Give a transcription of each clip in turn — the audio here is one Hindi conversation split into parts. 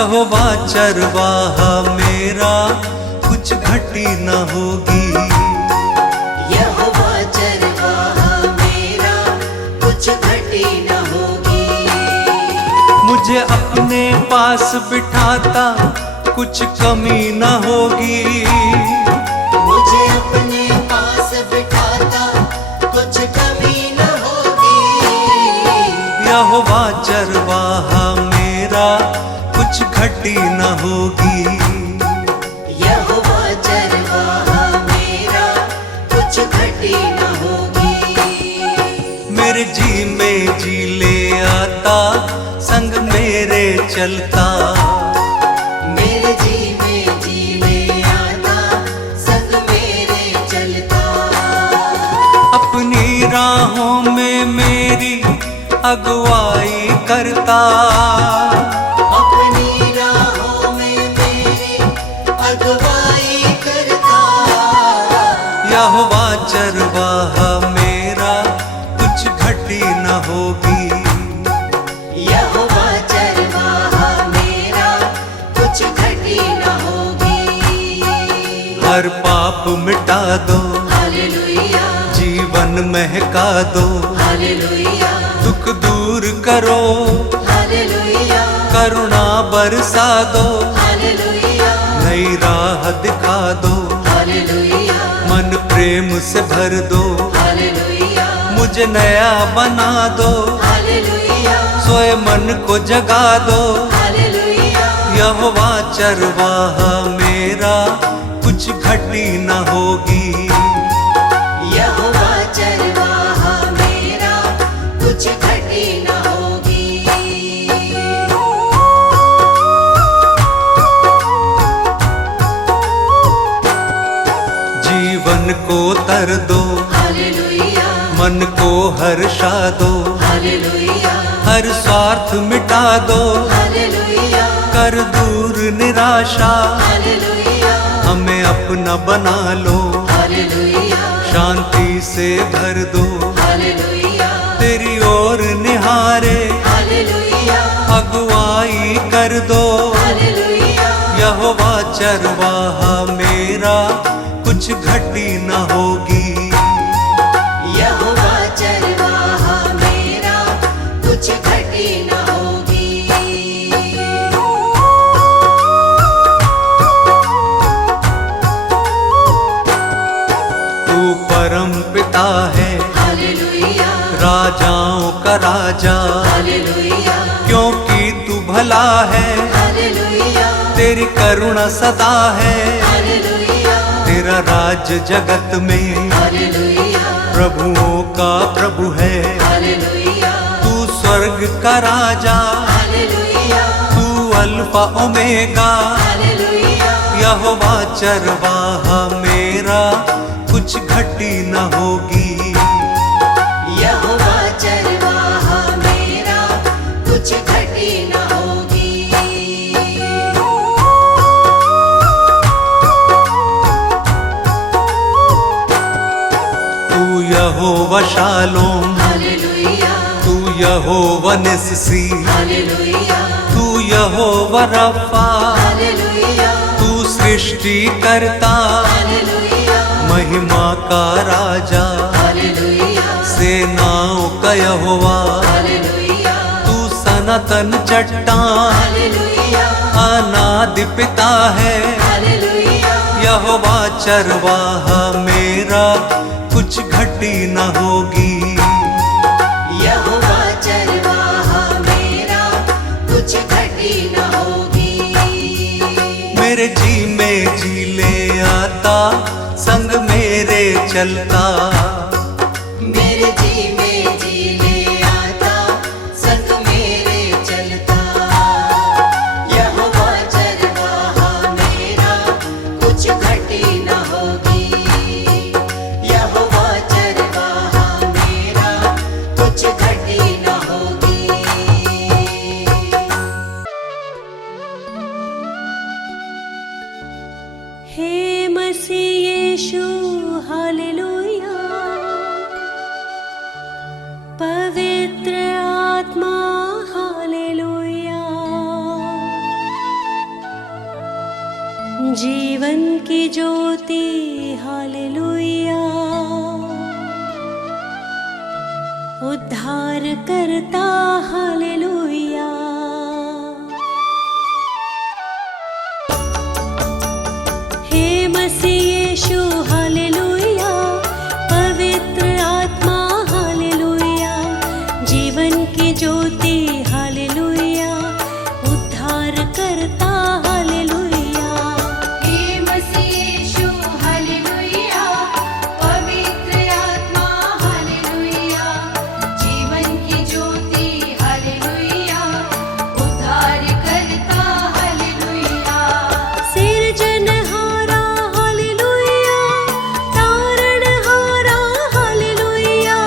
यहोवा चरवाहा मेरा, कुछ घटी न होगी। यहोवा चरवाहा मेरा, कुछ घटी न होगी। मुझे अपने पास बिठाता, कुछ कमी न होगी। मुझे अपने पास बिठाता, कुछ कमी न होगी। यहोवा चरवाहा मेरा, कुछ घटी न होगी। यहोवा चरवाहा मेरा, कुछ घटी न होगी। मेरे जी में जी ले आता, संग मेरे चलता। मेरे जी में जी ले आता, संग मेरे चलता। अपनी राहों में मेरी अगुवाई करता। अपनी राहों में मेरी अगुवाई करता। यहोवा चरवाहा मेरा, कुछ घटी न होगी। यहोवा चरवाहा मेरा, कुछ घटी न होगी। हर पाप मिटा दो, हालेलुया, जीवन महका दो। हालेलुया, दुख दूर करो, हालेलुया, करुणा बरसा दो। हालेलुया, नई राह दिखा दो, हालेलुया, मन प्रेम से भर दो। हालेलुया, मुझे नया बना दो, हालेलुया, सोए मन को जगा दो। हालेलुया। यहोवा चरवाहा मेरा, कुछ घटी न होगी। यहोवा चरवाहा मेरा, कुछ घटी न होगी। जीवन को तर दो, हालेलुया, मन को हर्षा दो। हालेलुया, हर स्वार्थ मिटा दो, हालेलुया, कर दूर निराशा। हालेलुया, हमें अपना बना लो, हालेलुया, शांति से भर दो। हालेलुया, तेरी ओर निहारे, हालेलुया, अगुवाई कर दो। हालेलुया। यहोवा चरवाहा मेरा, कुछ घटी न होगी। यहोवा चरवाहा मेरा, कुछ घटी न होगी। तू परम पिता है, हालेलुया, राजाओं का राजा। हालेलुया, क्योंकि तू भला है, हालेलुया, तेरी करुणा सदा है। हालेलुया, तेरा राज जगत में, हालेलुया, प्रभुओं का प्रभु है। हालेलुया, तू स्वर्ग का राजा, हालेलुया, तू अल्फा ओमेगा। हालेलुया, यहोवा चरवाहा मेरा, कुछ घटी न होगी। यहोवा चरवाहा मेरा, कुछ घटी न होगी। तू यहोवा शालोम, हालेलुया, तू यहोवा निस्सी। हालेलुया, तू यहोवा रफा, हालेलुया, तू सृष्टि करता। हालेलुया, महिमा का राजा, हालेलुया, सेनाओं का यहोवा। हालेलुया, तू सनातन चट्टान, हालेलुया, अनादि पिता है। हालेलुया, यहोवा चरवाहा मेरा, कुछ घटी न होगी। यहोवा चरवाहा मेरा, कुछ घटी न होगी। मेरे जी में जी ले आता, संग मेरे चलता। मेरे जी में जी ले आता, संग मेरे चलता। यहोवा चरवाहा मेरा, कुछ घटी न होगी। यहोवा चरवाहा मेरा, कुछ घटी न होगी। हे मसीह यीशु हालेलुया, उद्धार करता हालेलुया। हे मसीह यीशु हालेलुया, पवित्र आत्मा हालेलुया, जीवन की ज्योति हालेलुया, उद्धार करता हालेलुया। हे मसीह यीशु हालेलुया, पवित्र आत्मा हालेलुया, जीवन की ज्योति हालेलुया, उद्धार करता हालेलुया। सिरजनहारा हालेलुया, तारणहारा हालेलुया,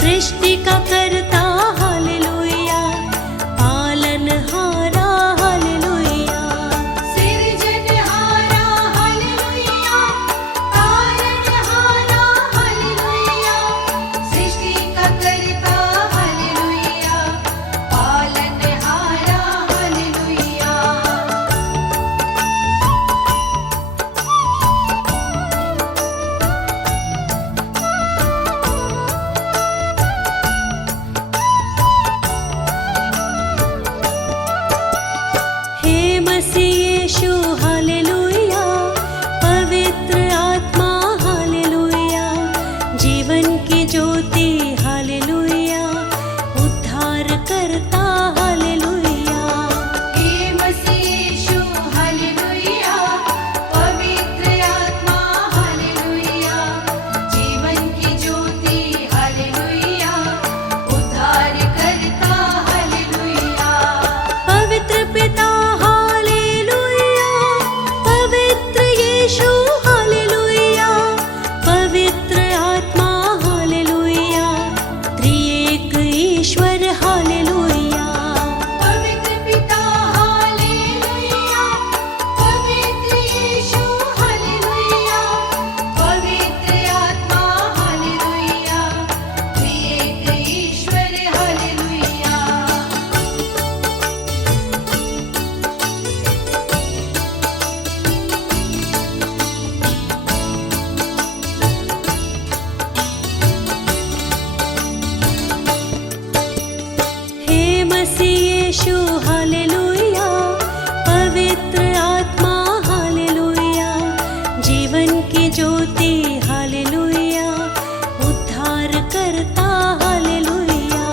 सृष्टि का करता हालेलुया, पालनहारा हालेलुया। सिरजनहारा हालेलुया, तारणहारा हालेलुया, सृष्टि का करता हालेलुया, पालनहारा हालेलुया। हे मसीह यीशु हालेलुया, पवित्र आत्मा हालेलुया, जीवन की ज्योति हालेलुया, उद्धार करता हालेलुया। हे मसीह यीशु हालेलुया, पवित्र आत्मा हालेलुया, जीवन की ज्योति हालेलुया, उद्धार करता हालेलुया। पवित्र पिता हालेलुया, पवित्र यीशु हालेलुया, पवित्र आत्मा हालेलुया, त्रिएक ईश्वर हालेलुया। पवित्र पिता हालेलुया, पवित्र यीशु हालेलुया, पवित्र आत्मा हालेलुया, त्रिएक ईश्वर हालेलुया। हे मसीह यीशु हालेलुया, पवित्र आत्मा हालेलुया, जीवन की ज्योति हालेलुया, उद्धार करता हालेलुया।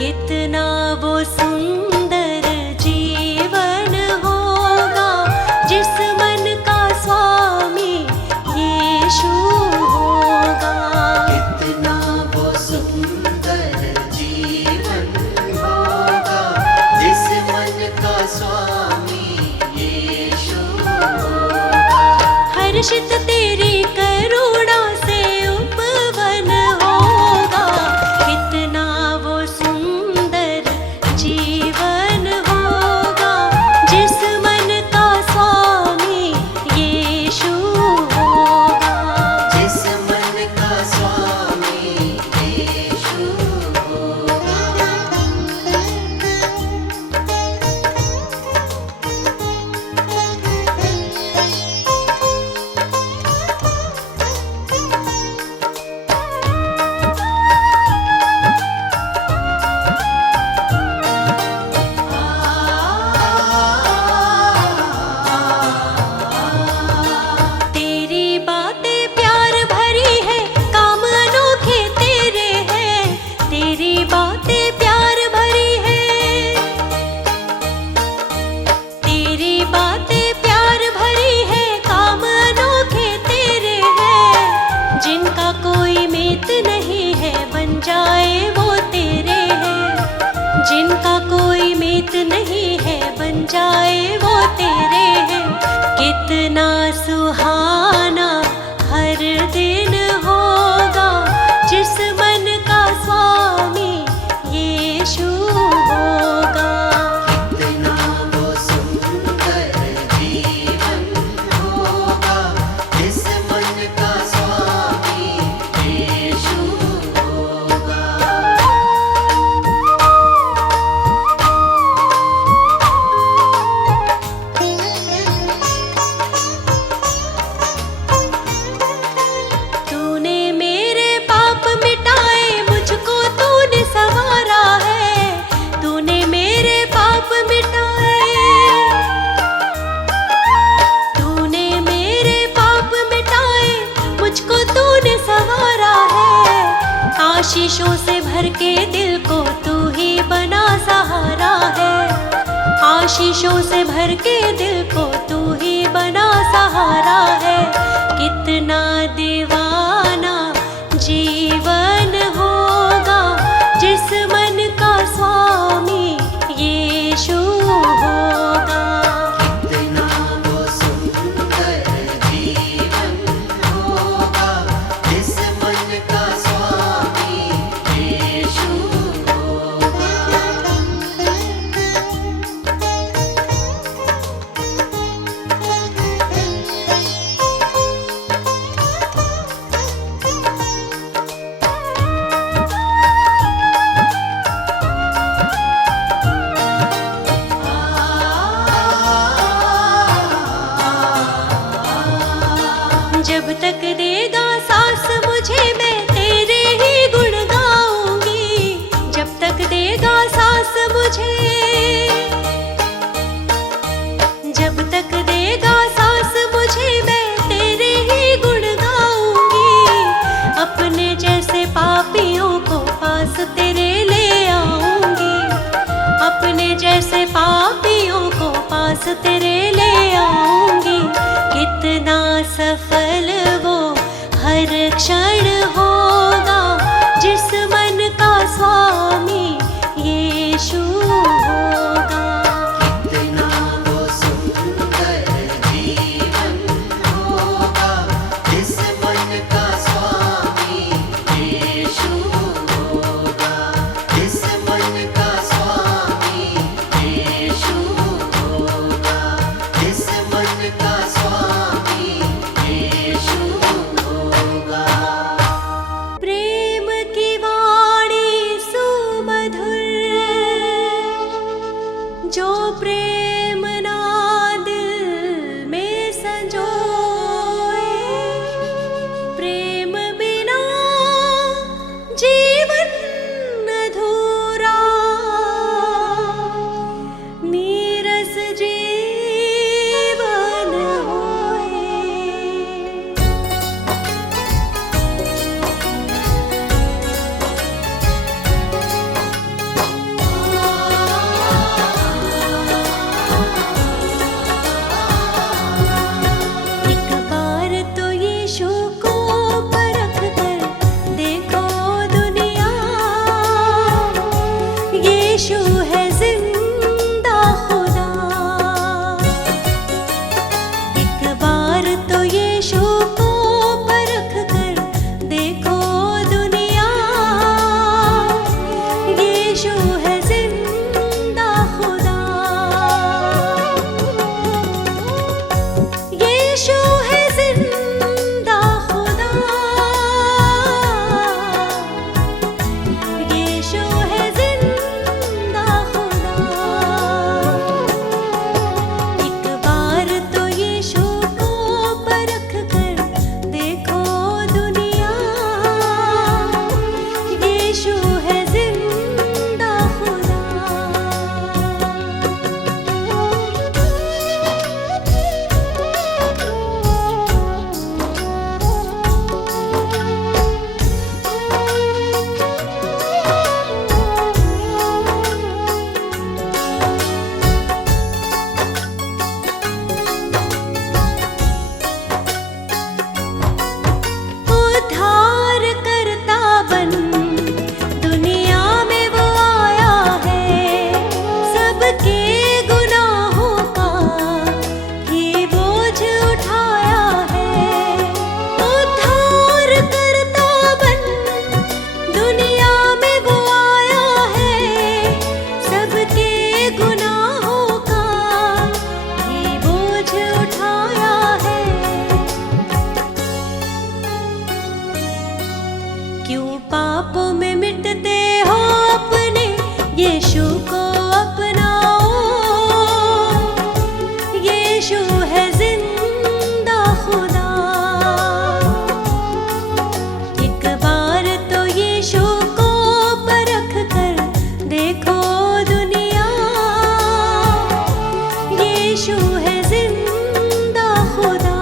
कितना वो सुंदर जीवन होगा जिस मन का स्वामी यीशु होगा। कितना वो सुंदर जीवन होगा जिस मन का स्वामी यीशु होगा। हर्षित तेरी करुणा से उपवन होगा। कितना वो सुंदर जीवन होगा जिस मन का स्वामी यीशु होगा। जिस मन का स्वामी यीशु होगा। तेरी बातें प्यार भरी है, काम अनोखे तेरे हैं। तेरी बातें प्यार भरी है, तेरी बातें प्यार भरी है, काम अनोखे तेरे हैं। जिनका कोई मित नहीं है बन जाए वो तेरे हैं। जिनका कोई मित नहीं है बन जाए वो तेरे हैं। कितना सुहाना हर दिन होगा जिस मन का स्वामी यीशु होगा। कितना वो सुंदर जीवन होगा जिस मन का स्वामी यीशु आशीषों से भर के दिल को तू ही बना सहारा है। आशीषों से भर के दिल को तू ही बना सहारा है। कितना दीवाना जीवन होगा जिस मन का स्वामी यीशु होगा। कितना वो सुंदर जीवन होगा जिस मन का स्वामी यीशु होगा। जब तक देगा सांस मुझे मैं तेरे ही गुण गाऊंगी। जब तक देगा सांस मुझे, जब तक देगा सांस मुझे मैं तेरे ही गुण गाऊंगी। अपने जैसे पापियों को पास तेरे ले आऊंगी। अपने जैसे पापियों को पास तेरे ले आऊंगी। कितना सफल वो हर क्षण होगा जिस मन का स्वामी यीशु होगा। कितना वो सुंदर जीवन होगा जिस मन का स्वामी यीशु होगा। जिस मन का स्वामी यीशु होगा। जिस मन का स्वामी यीशु होगा। प्रेम की वाणी सुमधुर, जो प्रेम ना दिल में संजोए। प्रेम बिना जीवन अधूरा, नीरस जीवन होए। एक बार तो यीशु को परख कर देखो दुनिया। यीशु है जिंदा खुदा। एक बार तो यीशु को परख कर देखो दुनिया। यीशु है जिंदा खुदा। यीशु है जिंदा खुदा। यीशु है जिंदा खुदा। एक बार तो यीशु को परख कर देखो दुनिया। यीशु है जिंदा खुदा। उद्धार करता बन दुनिया में वो आया है। सबके गुनाहों का ही बोझ उठाया है। उद्धार करता बन दुनिया में वो आया है। सबके गुनाहों का ही बोझ उठाया है। क्यों पापों में मिटते हो अपने यीशु को अपनाओ। यीशु है जिंदा खुदा। एक बार तो यीशु को परख कर देखो दुनिया। यीशु है जिंदा खुदा।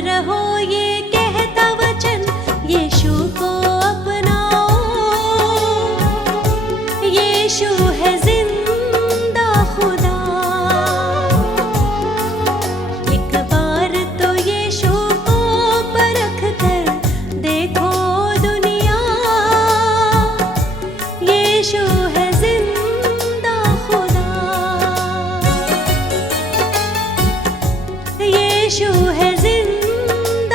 रहो ये कहता वचन, यीशु को अपनाओ। यीशु है जिंदा खुदा। एक बार तो यीशु को परख कर देखो दुनिया, यीशु है जिंदा खुदा। यीशु है जिंदा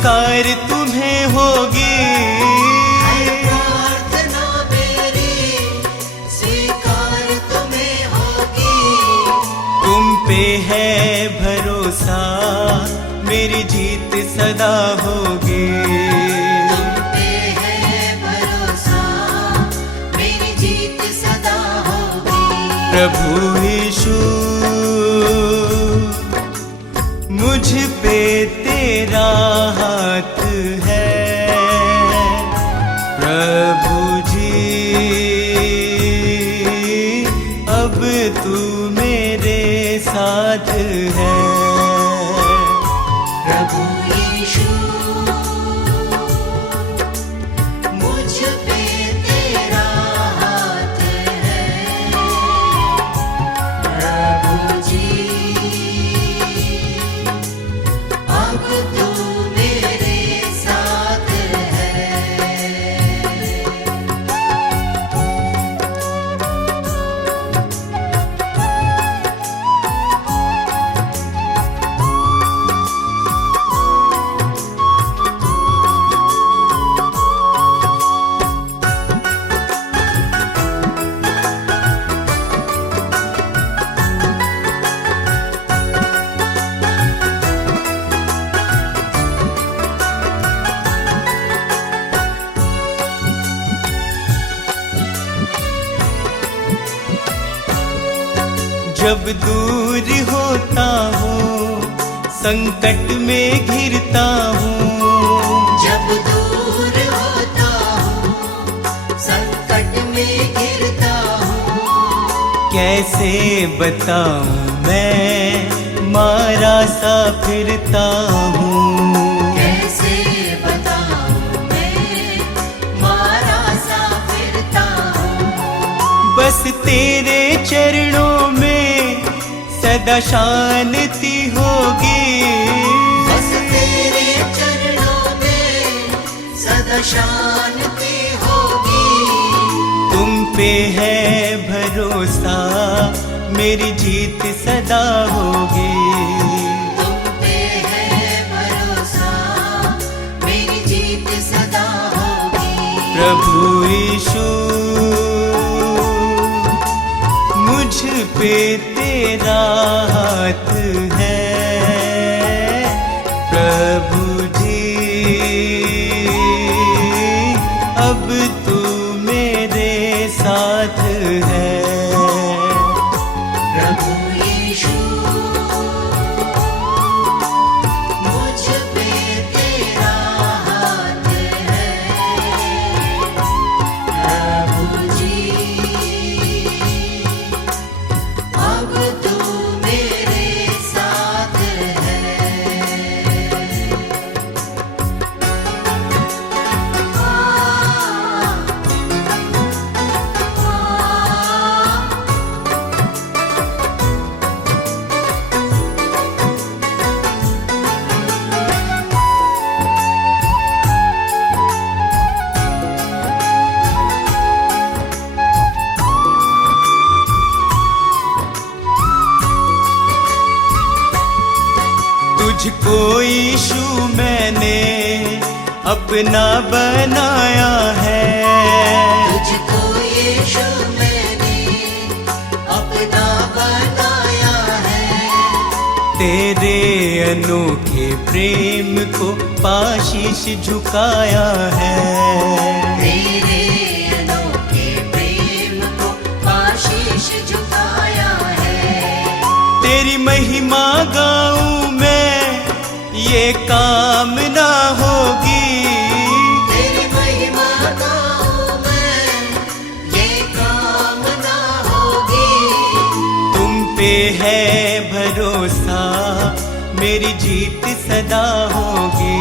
स्वीकार तुम्हें होगी। प्रार्थना मेरी स्वीकार तुम्हें होगी। तुम पे है भरोसा मेरी जीत सदा होगी। तुम पे है भरोसा मेरी जीत सदा होगी। प्रभु यीशु मुझ पे तेरा हाथ है। प्रभु जी अब तू मेरे साथ है। प्रभु यीशु मुझ पे तेरा हाथ है। प्रभु जी अब तू मेरे साथ है। जब दूर होता हूँ संकट में घिरता हूँ। जब दूर होता हूँ संकट में गिरता हूँ। कैसे बताऊँ मैं मारा सा फिरता हूँ। कैसे बताऊँ मैं मारा सा फिरता हूँ। बस तेरे चरणों में सदा शांति होगी। बस तेरे चरणों में सदा शांति होगी। तुम पे है भरोसा मेरी जीत सदा होगी। तुम पे है भरोसा मेरी जीत सदा होगी। प्रभु यीशु मुझ पे तेरा हाथ है। प्रभु जी अब तू मेरे साथ है। प्रभु यीशु मुझ पे तेरा हाथ है। प्रभु जी अब तू मेरे साथ है। तुझको यीशु मैंने अपना बनाया है। तुझको यीशु मैंने अपना बनाया है। तेरे अनोखे प्रेम को पाशीश झुकाया है। तेरे अनोखे प्रेम को आशीष झुकाया है। तेरी महिमा गाऊं मैं ये कामना होगी। तेरी महिमा गाऊं मैं ये कामना होगी। तुम पे है भरोसा मेरी जीत सदा होगी।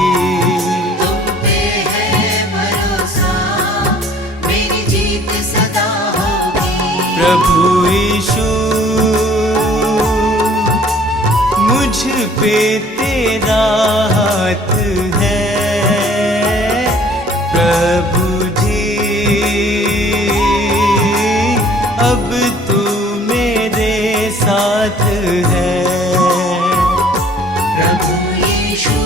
तुम पे है भरोसा मेरी जीत सदा होगी। प्रभु यीशु मुझ पे तेरा हाथ है। प्रभु जी अब तू मेरे साथ है। प्रभु यीशु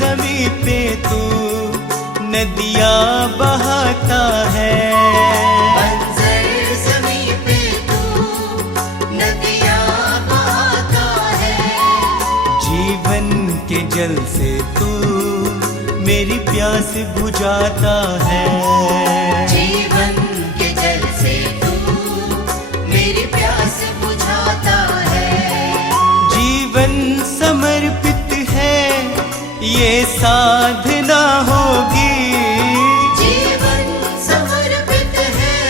जमी पे तू नदियाँ बहाता है। बंजर ज़मीं पे तू नदियाँ बहाता है। जीवन के जल से तू मेरी प्यास बुझाता है। जीवन के जल से तू मेरी प्यास बुझाता है। जीवन समर्पित है ये साधना होगी। जीवन समर्पित है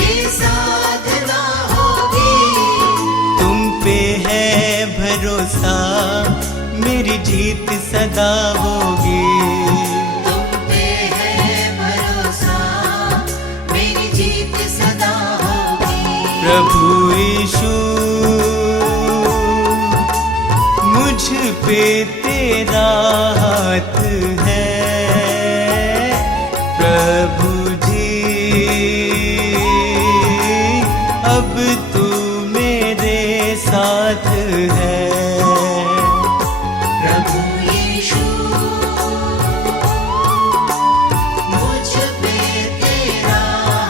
ये साधना होगी। तुम पे है भरोसा मेरी जीत सदा होगी। तुम पे है भरोसा मेरी जीत सदा होगी। प्रभु यीशु मुझ पे तेरा हाथ है। प्रभु जी अब तू मेरे साथ है। प्रभु यीशु मुझ पे तेरा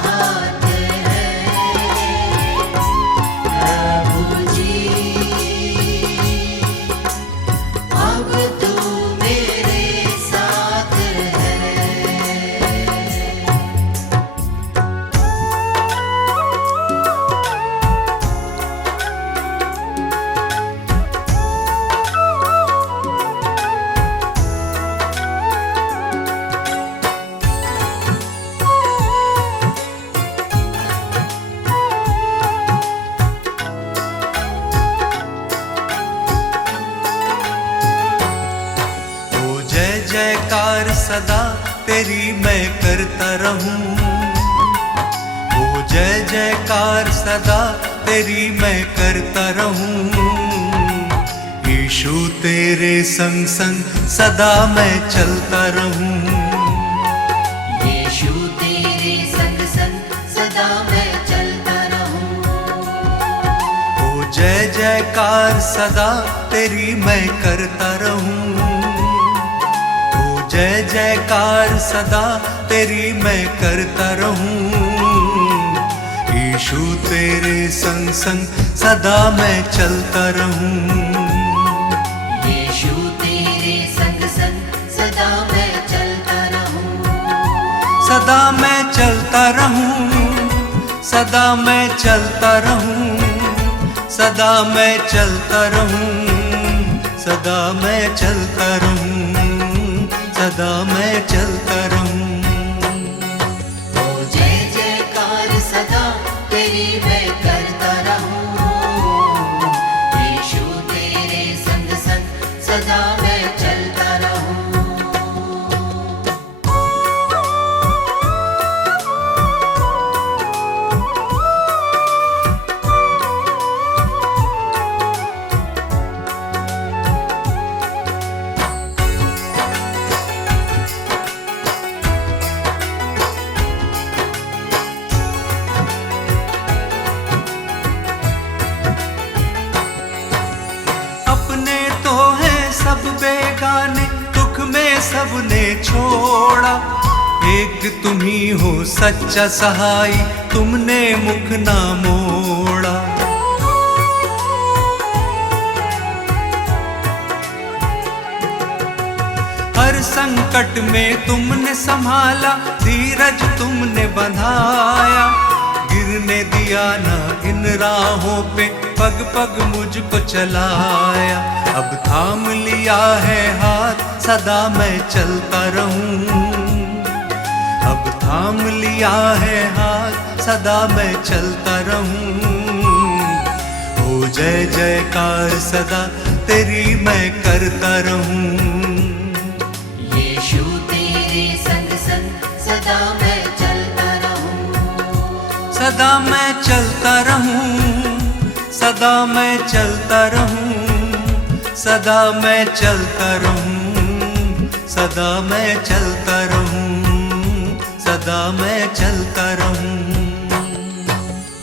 हाथ है। प्रभु जी अब तू मेरे साथ है। ओ जय जयकार सदा तेरी मैं करता रहूं। ओ जय जयकार सदा तेरी मैं करता रहूं। यीशु तेरे संग संग सदा मैं चलता रहूं। यीशु तेरे संग संग सदा मैं चलता रहूं। ओ जय जयकार सदा तेरी मैं करता रहूं। ओ जय जयकार सदा तेरी मैं करता रहूं। यीशु तेरे संग संग सदा मैं चलता रहूं। यीशु तेरे संग संग सदा मैं चलता रहूं। सदा मैं चलता रहूं। सदा मैं चलता रहूं। सदा मैं चलता रहूं। सदा मैं चलता रहूं। सदा मैं चलता रहूं। ओ जय जयकार सदा तेरी मैं करता रहूं। यीशु तेरे संग संग सदा मैं चलता रहूं। अपने तो हैं सब बेगाने दुख में सबने छोड़ा। एक तुम ही हो सच्चा सहाय तुमने मुख ना मोड़ा। हर संकट में तुमने संभाला धीरज तुमने बंधाया। गिरने दिया ना इन राहों पे पग पग मुझको चलाया। अब थाम लिया है हाथ सदा मैं चलता रहूं। अब थाम लिया है हाथ सदा मैं चलता रहूं। ओ जय जयकार सदा तेरी मैं करता रहूं। यीशु तेरे संग संग सदा मैं चलता रहूं। सदा मैं चलता रहूं। सदा मैं चलता रहूं। सदा मैं चलता रहूं। सदा मैं चलता रहूं। सदा मैं चलता रहूं।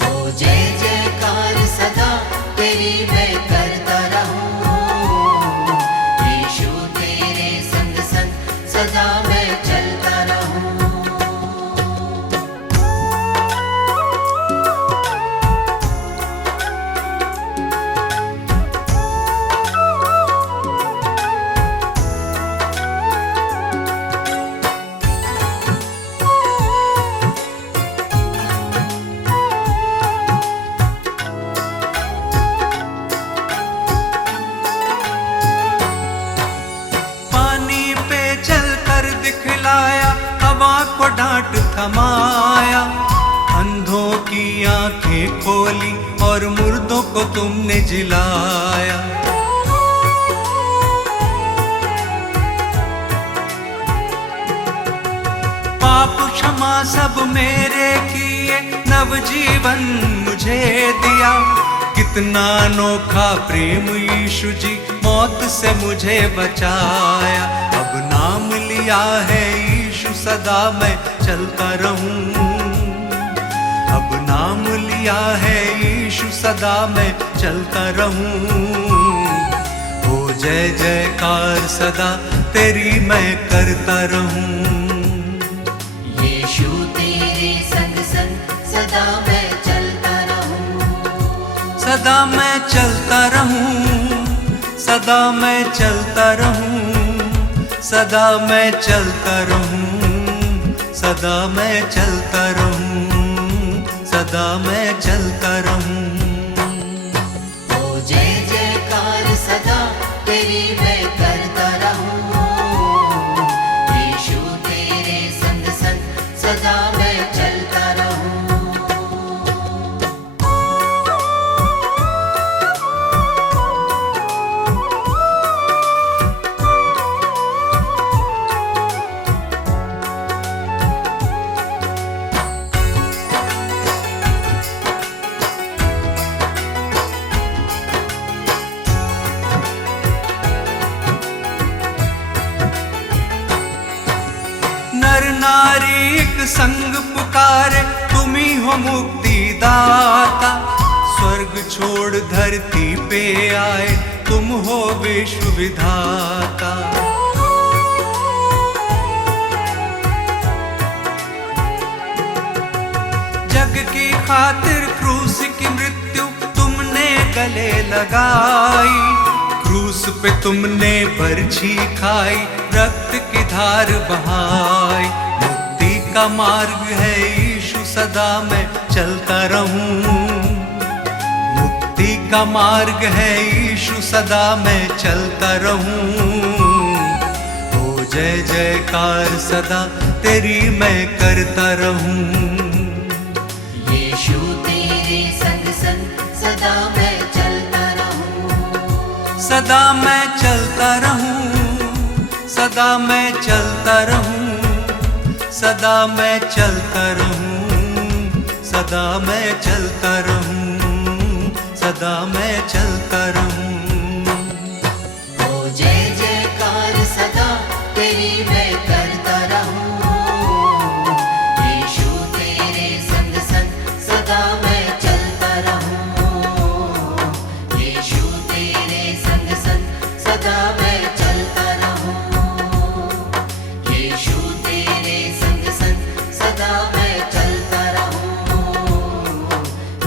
ओ जय जयकार सदा तेरी मैं करता रहूं। यीशु तेरे थमाया, अंधों की आंखें खोली और मुर्दों को तुमने जिलाया। पाप क्षमा सब मेरे किए, नवजीवन मुझे दिया। कितना अनोखा प्रेम यीशु जी, मौत से मुझे बचाया। अब नाम लिया है यीशु, सदा मैं चलता रहूं। अब नाम लिया है यीशु, सदा मैं चलता रहूं। ओ जय जयकार सदा तेरी मैं करता रहूं। यीशु तेरे संग संग सदा मैं चलता रहूं। सदा मैं चलता रहूं, सदा मैं चलता रहूं, सदा मैं चलता रहूं, सदा मैं चलता रहूं, सदा मैं चलता रहूं। ओ जय जयकार सदा तेरी मैं करता रहूं। यीशु तेरे संग संग सदा मैं चलता रहूं। नर नारी एक संग पुकारे, तुम ही हो मुक्ति दाता। स्वर्ग छोड़ धरती पे आए, तुम हो विश्व विधाता। जग की खातिर क्रूस की मृत्यु तुमने गले लगाई। क्रूस पे तुमने बरछी खाई, रक्त की धार बहाई। मुक्ति का मार्ग है यीशु, सदा मैं चलता रहूं। मुक्ति का मार्ग है यीशु, सदा मैं चलता रहूं। ओ जय जयकार सदा तेरी मैं करता रहूं। यीशु तेरे संग संग सदा मैं चलता रहूं। सदा मैं चलता रहूं, सदा मैं चलता रहूं, सदा मैं चलता रहूं, सदा मैं चलता रहूं, सदा मैं चलता रहूं। ओ जय जयकार सदा तेरी मैं करता रहूं। यीशु तेरे संग संग सदा मैं चलता रहूं। यीशु तेरे संग संग सदा मैं चलता रहूं। यीशु तेरे संग संग सदा मैं चलता रहूं।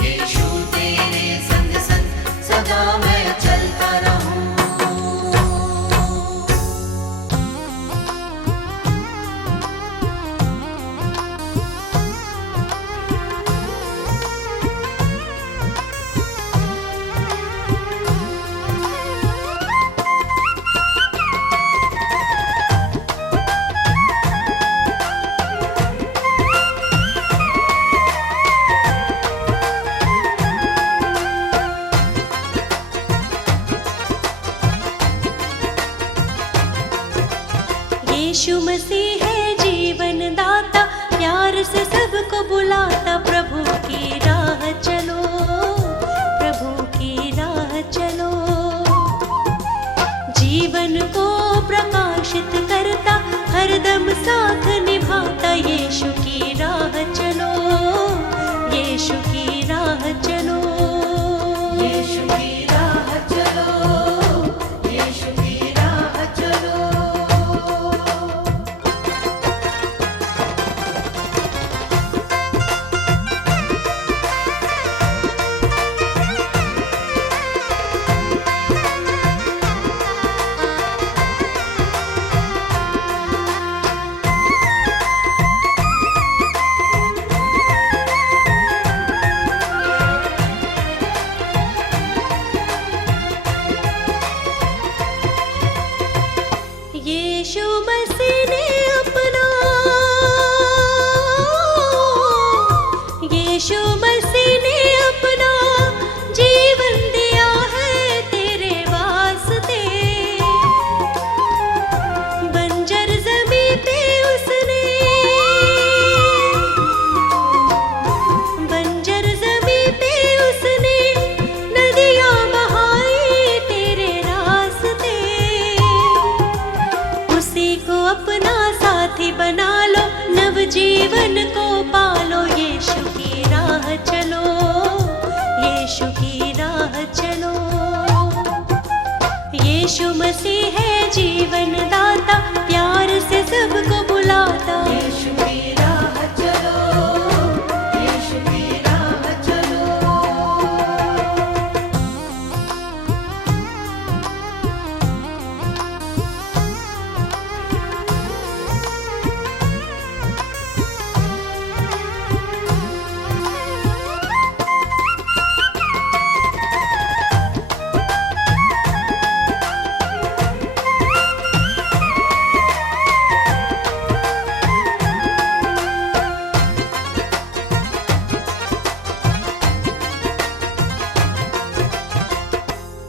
यीशु तेरे संग संग सदा मैं यीशु की राह चलो। यीशु मसीह है जीवन दाता, प्यार से सबको बुलाता। यीशु की राह चलो, यीशु की राह चलो।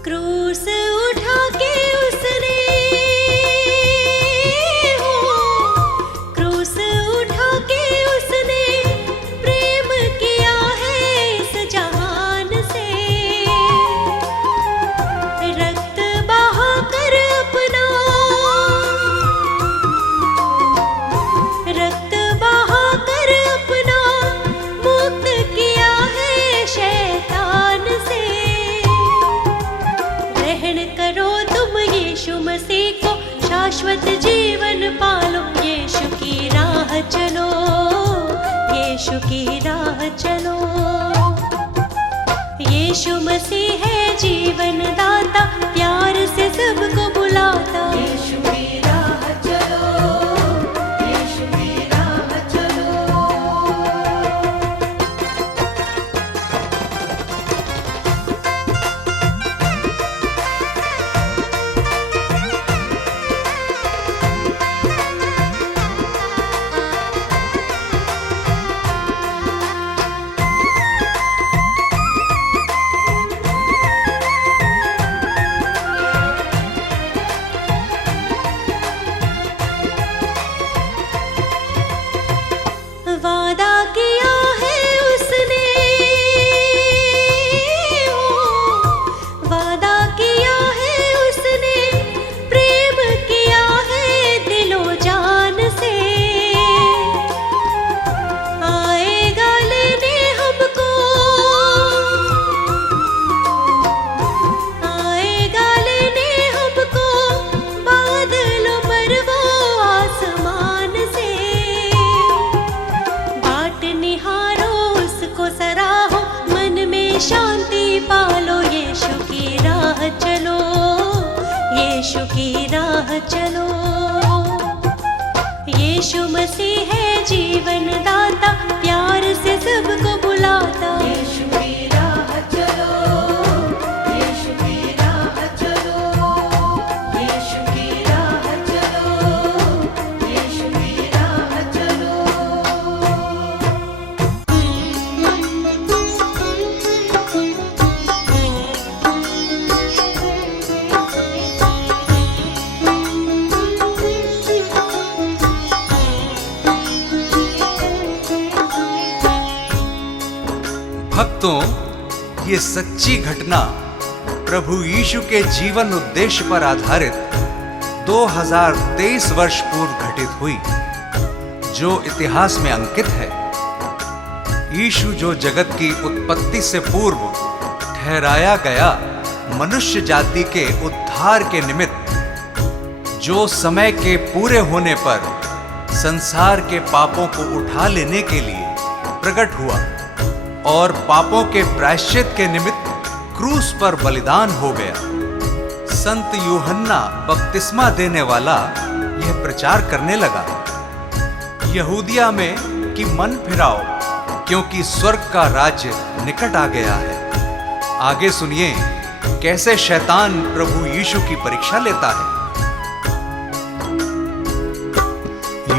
क्रूस उठा के उसने क्रूस उठा के उसने प्रेम किया है इस जहान से। रक्त बहा कर अपना, रक्त बहा कर अपना मुक्त किया है शैतान से। ग्रहण करो तुम यीशु मसीह को, शाश्वत जीवन पालो। यीशु की राह चलो, यीशु की राह चलो। यीशु मसीह है जीवन दाता, प्यार से सबको बुलाता। यीशु की राह चलो, यीशु की राह चलो। वादा किया है उसने, वादा किया है उसने, प्रेम किया है दिलो जान से। आएगा लेने हमको, आएगा लेने हमको, बादलों पर वो आसमान से। बाट निहारो उसको सराहो, मन में शांति पालो। यीशु की राह चलो, यीशु की राह चलो। यीशु मसीह है जीवन दाता, प्यार से सबको बुलाता। यीशु की राह चलो, यीशु की राह चलो। यीशु की राह चलो, यीशु की राह चलो। भक्तों, ये सच्ची घटना प्रभु यीशु के जीवन उद्देश्य पर आधारित 2023 वर्ष पूर्व घटित हुई, जो इतिहास में अंकित है। यीशु जो जगत की उत्पत्ति से पूर्व ठहराया गया मनुष्य जाति के उद्धार के निमित्त, जो समय के पूरे होने पर संसार के पापों को उठा लेने के लिए प्रकट हुआ और पापों के प्रायश्चित के निमित्त क्रूस पर बलिदान हो गया। संत यूहन्ना बपतिस्मा देने वाला यह प्रचार करने लगा, यहूदिया में कि मन फिराओ, क्योंकि स्वर्ग का राज्य निकट आ गया है। आगे सुनिए कैसे शैतान प्रभु यीशु की परीक्षा लेता है।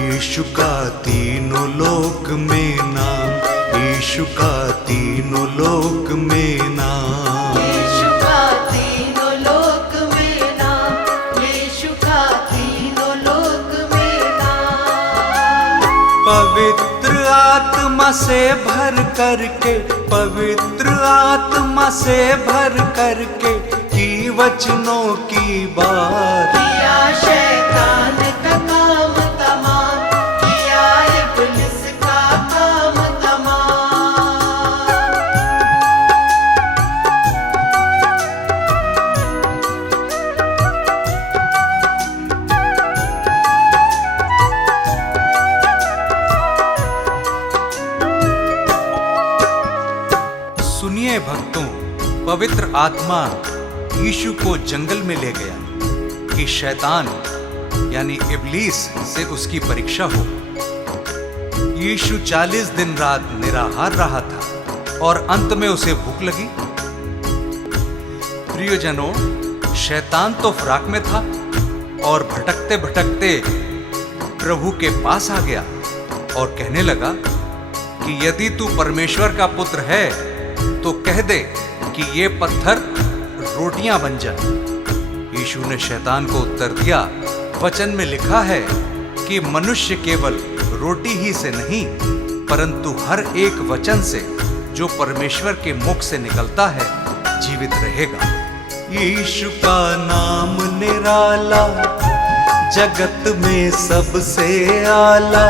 यीशु का तीनों लोक में नाम, यीशु का तीनों लोक में नाम। यीशु का तीनों लोक में नाम, यीशु का तीनों लोक में नाम। पवित्र आत्मा से भर करके, पवित्र आत्मा से भर करके की वचनों की बात। किया शैतान का काम तमाम, किया इब्लिस का काम तमाम। पवित्र आत्मा यीशु को जंगल में ले गया कि शैतान यानी इब्लीस से उसकी परीक्षा हो। यीशु 40 दिन रात निराहार रहा था और अंत में उसे भूख लगी। प्रियजनों, शैतान तो फराक में था और भटकते भटकते प्रभु के पास आ गया और कहने लगा कि यदि तू परमेश्वर का पुत्र है तो कह दे कि ये पत्थर रोटियां बन जाए। यीशु ने शैतान को उत्तर दिया, वचन में लिखा है कि मनुष्य केवल रोटी ही से नहीं परंतु हर एक वचन से जो परमेश्वर के मुख से निकलता है जीवित रहेगा। यीशु का नाम निराला, जगत में सबसे आला,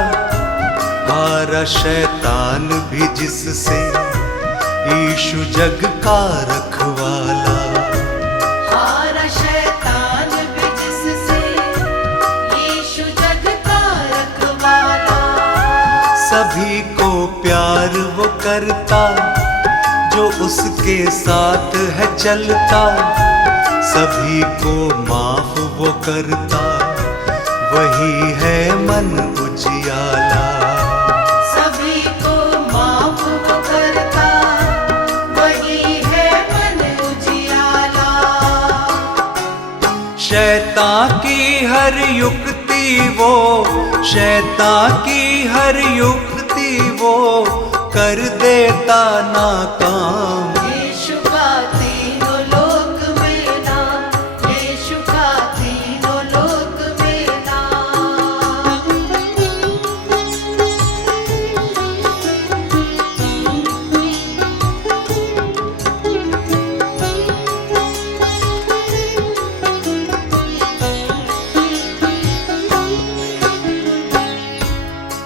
हारा शैतान भी जिससे, यीशु जग का रखवाला। हारा शैतान भी जिससे, यीशु जग का रखवाला। सभी को प्यार वो करता जो उसके साथ है चलता, सभी को माफ वो करता वही है मन उजियाला। सभी को माफ वो करता, वही है मन उजियाला। शैतान की हर युक्ति वो, शैतान की हर युक्ति वो कर देता नाकाम। यीशु का तीनों लोक में नाम, यीशु का तीनों लोक में नाम।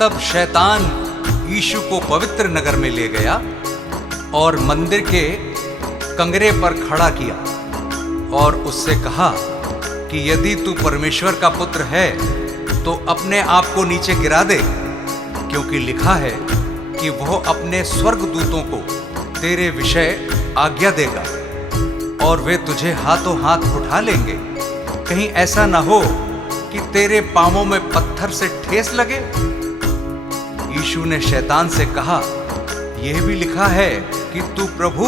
तब शैतान यीशु को पवित्र नगर में ले गया और मंदिर के कंगरे पर खड़ा किया और उससे कहा कि यदि तू परमेश्वर का पुत्र है तो अपने आप को नीचे गिरा दे, क्योंकि लिखा है कि वह अपने स्वर्गदूतों को तेरे विषय आज्ञा देगा और वे तुझे हाथों हाथ उठा लेंगे, कहीं ऐसा ना हो कि तेरे पांवों में पत्थर से ठेस लगे। यीशु ने शैतान से कहा, यह भी लिखा है कि तू प्रभु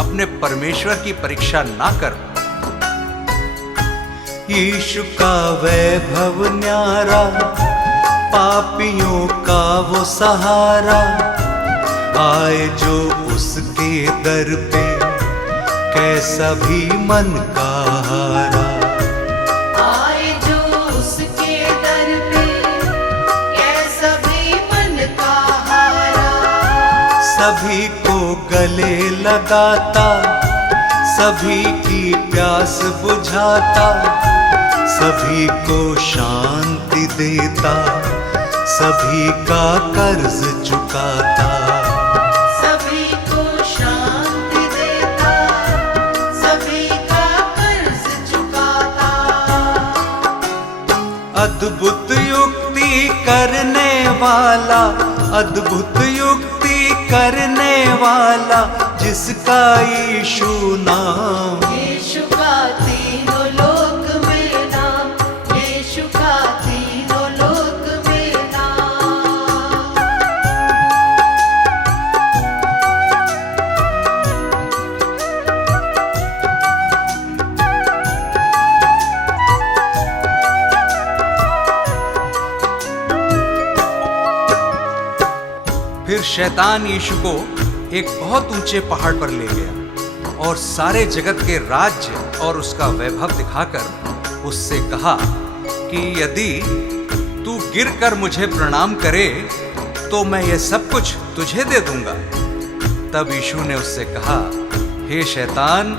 अपने परमेश्वर की परीक्षा ना कर। यीशु का वैभव न्यारा, पापियों का वो सहारा, आए जो उसके दर पे कैसा भी मन का हारा। आए जो उसके दर पे, कैसा भी मन का हारा। सभी को गले लगाता, सभी की प्यास बुझाता, सभी को शांति देता, सभी का कर्ज चुकाता। सभी को शांति देता, सभी का कर्ज चुकाता। अद्भुत युक्ति करने वाला, अद्भुत युक्ति करने वाला, जिसका यीशु नाम। यीशु का तीनों लोक में नाम, यीशु का तीनों लोक में नाम। फिर शैतान यीशु को एक बहुत ऊंचे पहाड़ पर ले गया और सारे जगत के राज्य और उसका वैभव दिखाकर उससे कहा कि यदि तू गिरकर मुझे प्रणाम करे तो मैं यह सब कुछ तुझे दे दूंगा। तब यीशु ने उससे कहा, हे शैतान,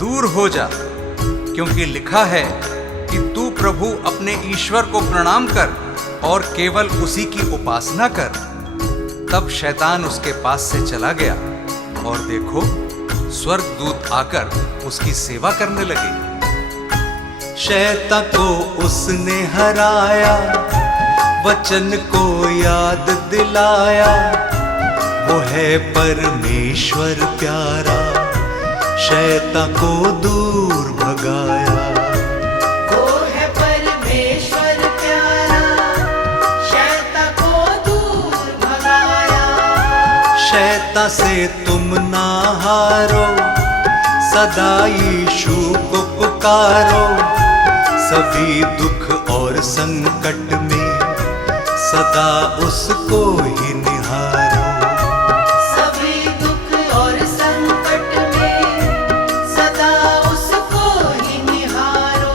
दूर हो जा, क्योंकि लिखा है कि तू प्रभु अपने ईश्वर को प्रणाम कर और केवल उसी की उपासना कर। तब शैतान उसके पास से चला गया और देखो, स्वर्गदूत आकर उसकी सेवा करने लगे। शैतान को उसने हराया, वचन को याद दिलाया, वो है परमेश्वर प्यारा, शैतान को दूर भगाया। वो है परमेश्वर प्यारा, शैतान को दूर भगाया। शैतान से तुम ना हारो, सदा यीशु को पुकारो। सभी दुख और संकट में सदा उसको ही निहारो। सभी दुख और संकट में सदा उसको ही निहारो।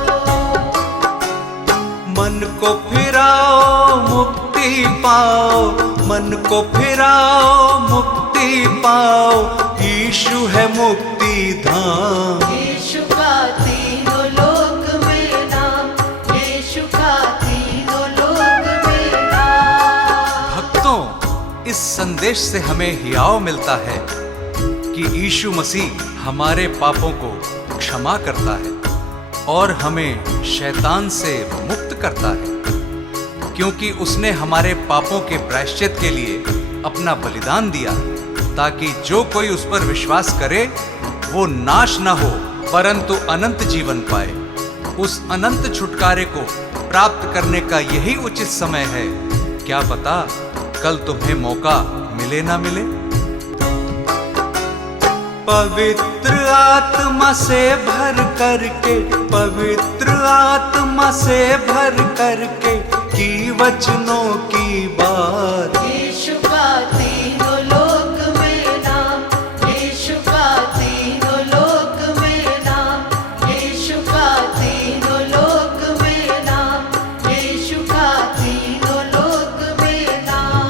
मन को फिराओ मुक्ति पाओ, मन को फिराओ मुक्ति पाओ। यीशु है मुक्ति धाम। यीशु का तीनों लोक में नाम, यीशु का तीनों लोक में नाम। भक्तों, इस संदेश से हमें हियाव मिलता है कि यीशु मसीह हमारे पापों को क्षमा करता है और हमें शैतान से मुक्त करता है, क्योंकि उसने हमारे पापों के प्रायश्चित के लिए अपना बलिदान दिया, ताकि जो कोई उस पर विश्वास करे वो नाश न हो परंतु अनंत जीवन पाए। उस अनंत छुटकारे को प्राप्त करने का यही उचित समय है। क्या पता कल तुम्हें मौका मिले ना मिले। पवित्र आत्मा से भर करके, पवित्र आत्मा से भर करके की वचनों की बात। यीशु का तीनों लोक में नाम, यीशु का तीनों लोक में नाम, यीशु का तीनों लोक में नाम, यीशु का तीनों लोक में नाम।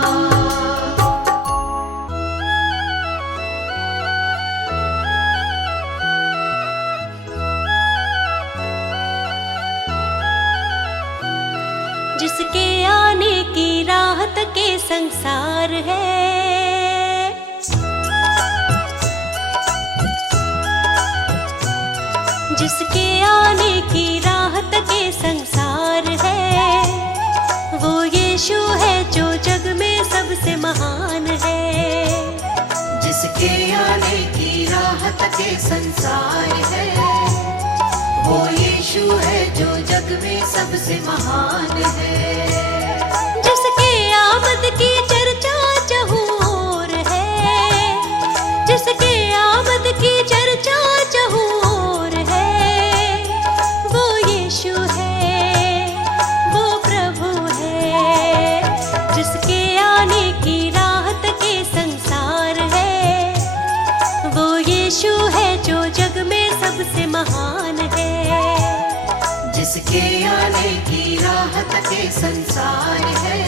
जिसके आने की राहत के संसार है, जिसके आने की राहत के संसार है, वो यीशु है जो जग में सबसे महान है। जिसके आने की राहत के संसार है, वो यीशु है जो जग में सबसे महान है। जिसके आमद की चर्चा चहुँ ओर है, जिसके आमद की चर्चा चहुँ ओर है, वो यीशु है, वो प्रभु है। जिसके आने की राहत के संसार है, वो यीशु है जो जग में सबसे महान है। जिसके आने की राहत के संसार है,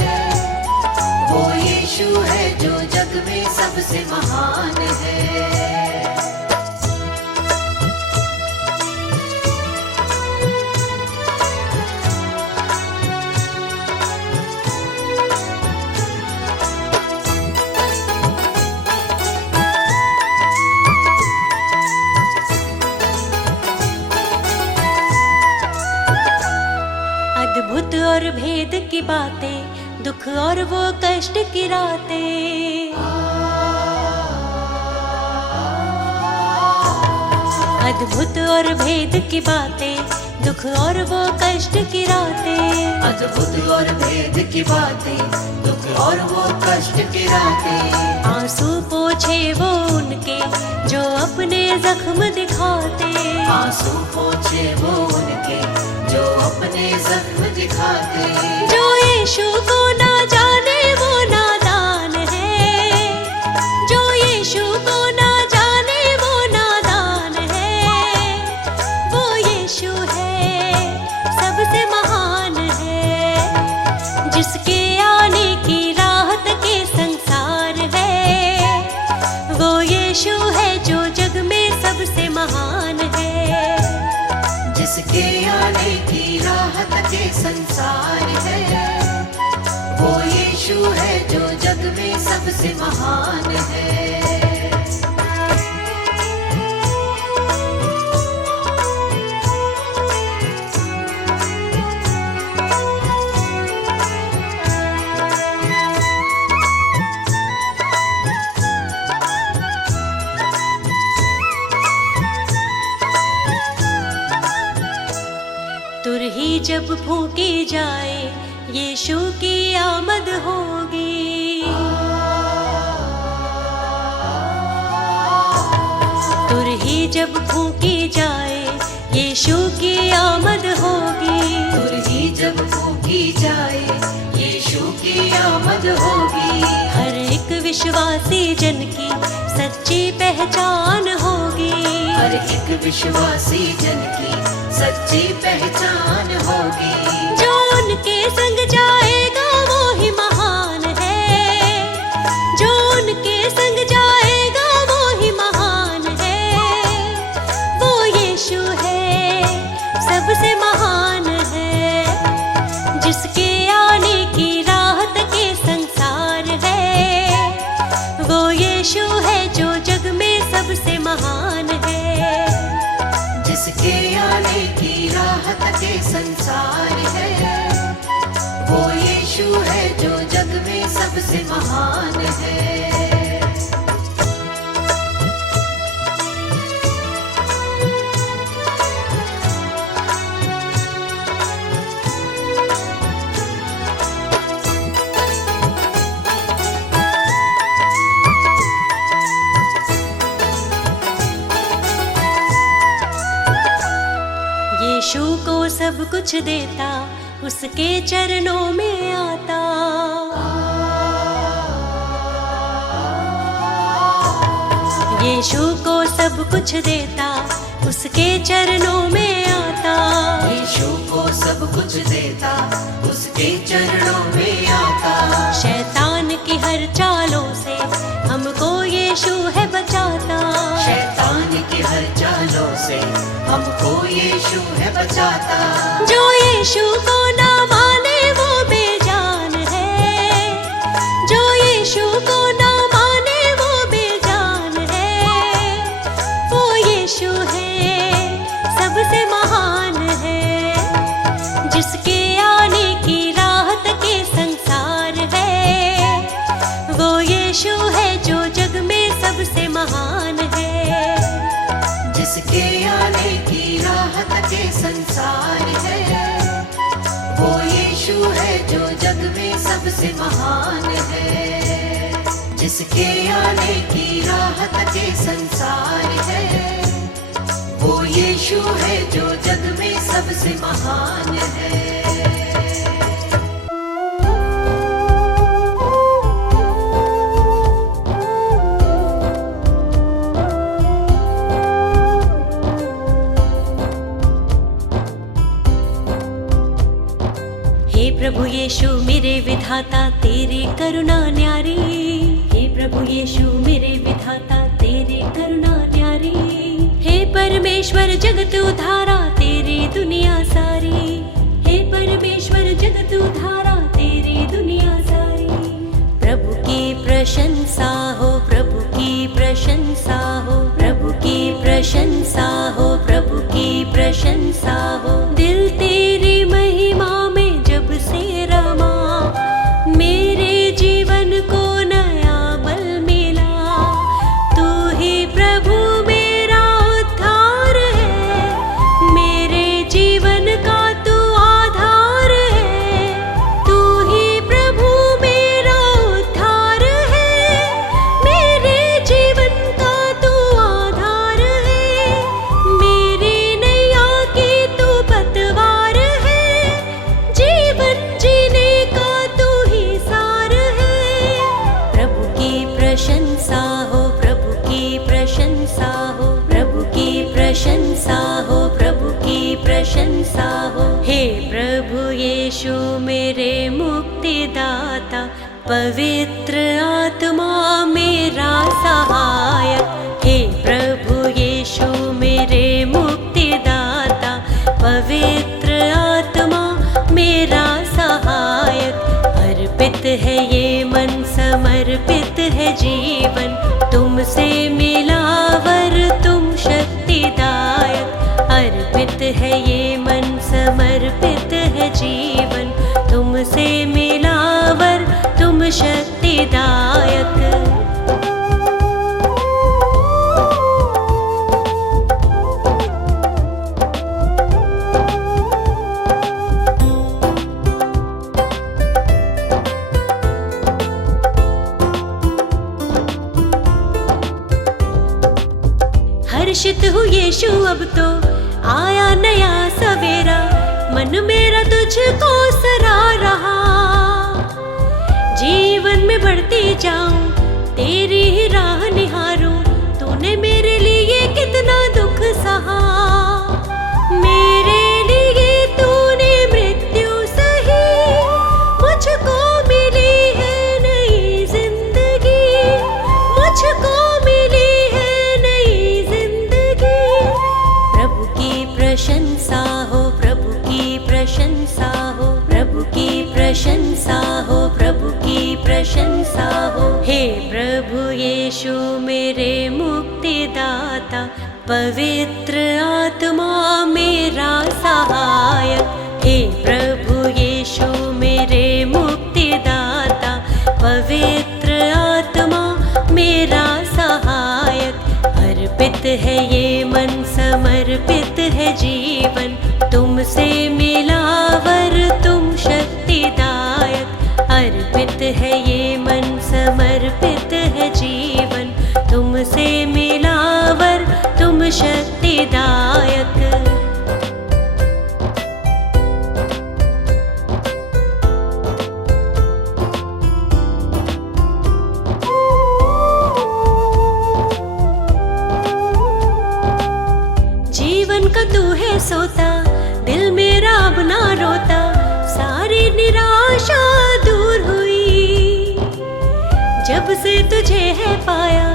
वो यीशु है जो जग में सबसे महान है। अद्भुत और भेद की बातें, दुख और वो कष्ट की रातें। अद्भुत और भेद की बातें, दुख और वो कष्ट की रातें। अद्भुत और भेद की बातें, दुख और वो कष्ट की रातें। आंसू पोछे वो उनके जो अपने जख्म दिखाते। आंसू पोछे वो उनके जो अपने जख्म दिखाते। जो यीशु को ना जाने वो नादान है, जो यीशु को ना जाने वो नादान है। वो यीशु है, सबसे महान है। जिसके आने की राहत के संसार है, वो यीशु है जो जग में सबसे महान है। जिसके आने की राहत के संसार है, वो यीशु है जो जग में सबसे महान है। जब फूंकी जाए यीशु की आमद होगी। तुरही जब फूंकी जाए यीशु की आमद होगी। तुरही जब फूंकी जाए यीशु की आमद होगी। हर एक विश्वासी जन की सच्ची पहचान होगी। हर एक विश्वासी जन की सच्ची पहचान होगी। जो उनके संग जाएगा वो ही महान है। जो उनके संग जाएगा वो ही महान है। वो यीशु है सबसे महान है। जिसके आने की राहत के संसार है। वो यीशु है जो जग में सबसे महान है। जिसके आने की राहत के संसार है। वो यीशु है जो जग में सबसे महान है। यीशु को सब कुछ देता उसके चरणों में आता। यीशु को सब कुछ देता उसके चरणों में आता। यीशु को सब कुछ देता उसके चरणों में आता। शैतान की हर चालों से हमको यीशु है बचाता। शैतान की हर चालों से हमको यीशु है बचाता। जो यीशु को ना माने वो बेजान है। जो यीशु को ना माने वो बेजान है। वो यीशु है सबसे महान है। जिसके आने की राहत के संसार है। वो यीशु है जो जग में सबसे महान है। जिसके आने की राहत के संसार है। वो यीशु है जो जग में सबसे महान है। जिसके आने की राहत के संसार है। वो यीशु है जो जग में सबसे महान है। हे प्रभु यीशु मेरे विधाता तेरी करुणा न्यारी। हे प्रभु यीशु मेरे विधाता तेरी करुणा न्यारी। हे परमेश्वर जगत उद्धारा तेरी दुनिया सारी। हे परमेश्वर जगत उद्धारा तेरी दुनिया सारी। प्रभु की प्रशंसा हो प्रभु की प्रशंसा हो प्रभु की प्रशंसा हो प्रभु की प्रशंसा हो। दिल तेरी महिमा में जब से रमा मेरे जीवन को नया बल मिला। तू ही प्रभु मेरा उद्धार है। मेरे जीवन का तू आधार है। तू ही प्रभु मेरा उद्धार है। मेरे जीवन का तू आधार है। मेरी नैया की तू पतवार है। जीवन जीने का तू ही सार है। प्रभु की प्रशंसा हो प्रभु की प्रशंसा हो प्रभु की प्रशंसा हो प्रभु की प्रशंसा हो। हे प्रभु यीशु मेरे मुक्तिदाता पवित्र आत्मा मेरा सहायक। हे प्रभु यीशु मेरे मुक्तिदाता पवित्र आत्मा मेरा सहायक। अर्पित है ये मन समर्पित है जीवन तुमसे मिला वर तुम शक्तिदायक। अर्पित है ये मन समर्पित है जीवन तुमसे मिला वर तुम शक्तिदायक। अब तो आया नया सवेरा, मन मेरा तुझको सरा रहा। जीवन में बढ़ती जाऊं, तेरी ही राह निहारूं, तूने मेरे लिए कितना दुख सहा। मेरे लिए तूने मृत्यु सही, मुझको मिली है नई जिंदगी, मुझको मिली है नई जिंदगी। प्रभु की प्रशंसा हो, प्रभु की प्रशंसा हो, प्रभु की प्रशंसा हो, प्रभु की प्रशंसा हो। हे प्रभु यीशु मेरे मुक्तिदाता, पवित्र आत्मा मेरा सहायक। हे प्रभु यीशु मेरे मुक्तिदाता, पवित्र आत्मा मेरा सहायक। अर्पित है ये मन, समर्पित है जीवन, तुमसे मिला वर तुम शक्तिदायक। अर्पित है ये मन, समर्पित है जीवन, तुमसे मिला वर तुम शक्तिदायक। जीवन का तू है सोता, दिल मेरा अब ना रोता, सारी निराशा दूर हुई। जब से तुझे है पाया,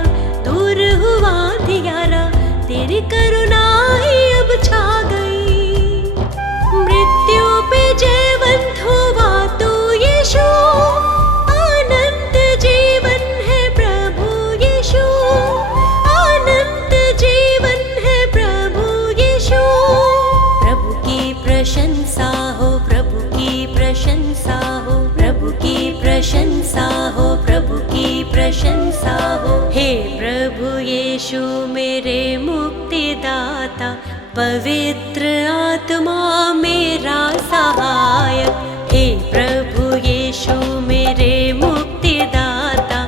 दूर हुआ अंधियारा, तेरी करुणा ही अब छा गई। मृत्यु पे जयवंत हुआ तू यीशु, अनंत जीवन है प्रभु यीशु, अनंत जीवन है प्रभु यीशु। प्रभु की प्रशंसा हो, प्रभु की प्रशंसा हो, प्रभु की प्रशंसा हो, प्रभु की प्रशंसा हो। हे प्रभु यीशु मेरे मुक्तिदाता, पवित्र आत्मा मेरा सहायक। हे प्रभु यीशु मेरे मुक्तिदाता,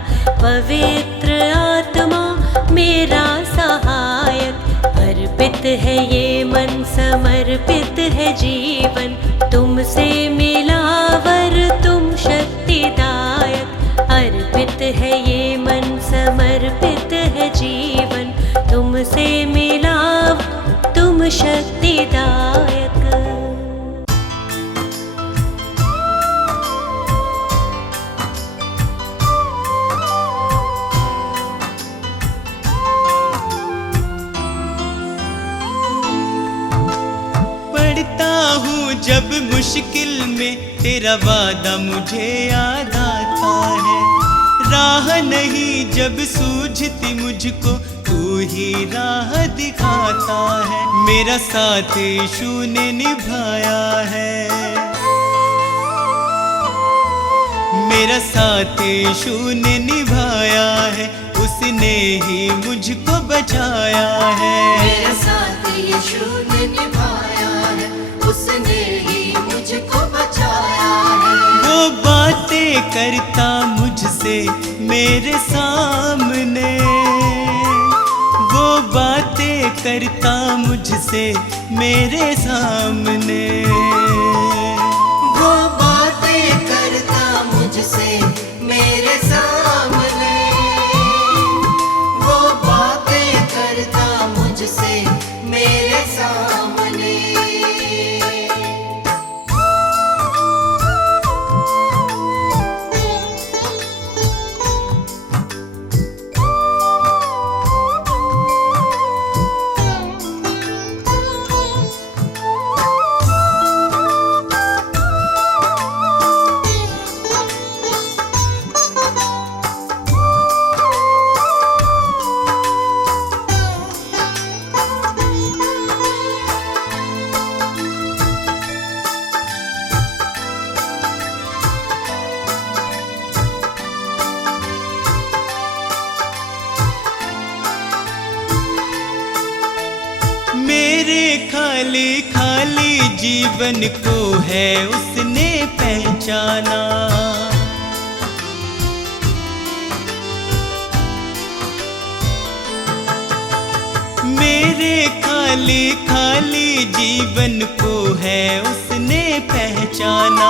पवित्र आत्मा मेरा सहायक। अर्पित है ये मन, समर्पित है जीवन, तुमसे मिला वर तुम शक्तिदायक। अर्पित है ये मन, समर्पित है जीवन, तुमसे मिला तुम शक्तिदायक। पढ़ता हूँ जब मुश्किल में, तेरा वादा मुझे याद आता है। राह नहीं जब सूझती मुझको, तू ही राह दिखाता है। मेरा साथ यीशु ने निभाया है, मेरा साथ यीशु ने निभाया है, उसने ही मुझको बचाया है। मेरा साथ यीशु ने निभाया है, उसने ही मुझको बचाया है। वो बातें करता मुझसे मेरे सामने, वो बातें करता मुझसे मेरे सामने, वो बातें करता मुझसे मेरे सामने, वो बातें करता मुझसे मेरे सामने। मेरे खाली खाली जीवन को है उसने पहचाना। मेरे खाली खाली खाली जीवन को है उसने पहचाना।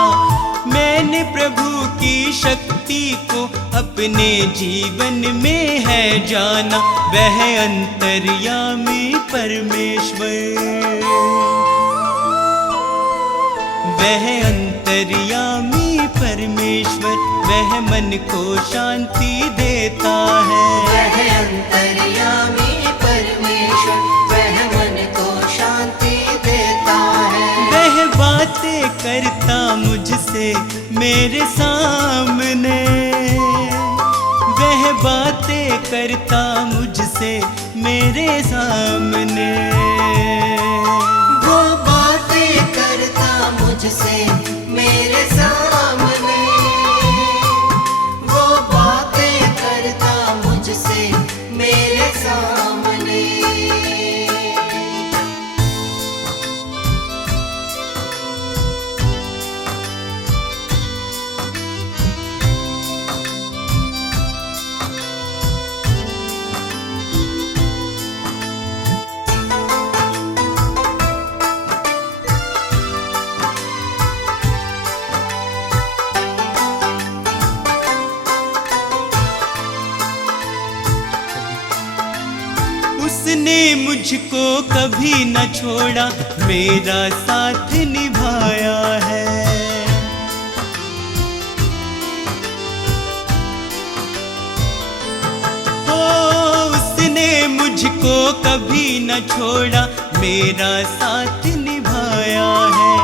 मैंने प्रभु की शक्ति को अपने जीवन में है जाना। वह अंतर्यामी परमेश्वर, वह अंतर्यामी परमेश्वर, वह मन को शांति देता है। वह अंतर्यामी परमेश्वर, वह मन को शांति देता है। वह बातें करता मुझसे मेरे सामने, वह बातें करता मुझसे मेरे सामने। वो बातें करता मुझसे मेरे सामने, वो बातें करता मुझसे मेरे सामने। उसने मुझको कभी न छोड़ा, मेरा साथ निभाया है। ओ, उसने मुझको कभी न छोड़ा, मेरा साथ निभाया है।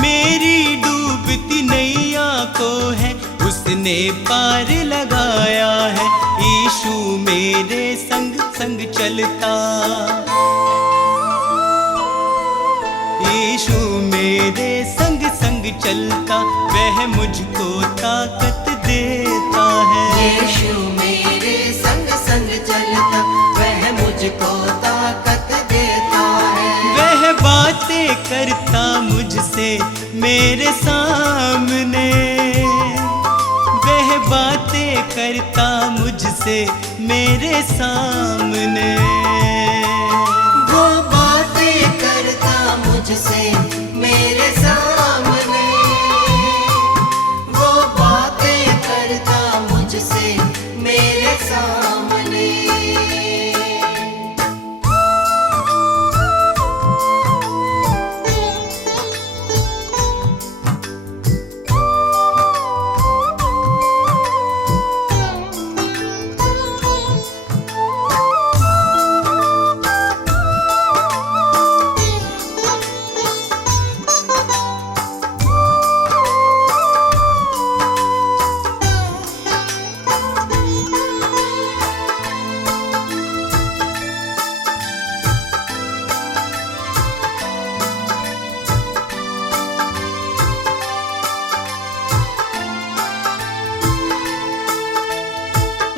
मेरी डूबती नैया को है उसने पार लगाया है। यीशु मेरे संग संग चलता, यीशु मेरे संग संग चलता, वह मुझको ताकत देता है। यीशु मेरे संग संग चलता, वह मुझको ताकत देता है। वह बातें करता मुझसे मेरे सामने, वह बातें करता मुझसे मेरे सामने। वो बातें करता मुझसे मेरे सामने, वो बातें करता मुझसे मेरे सामने।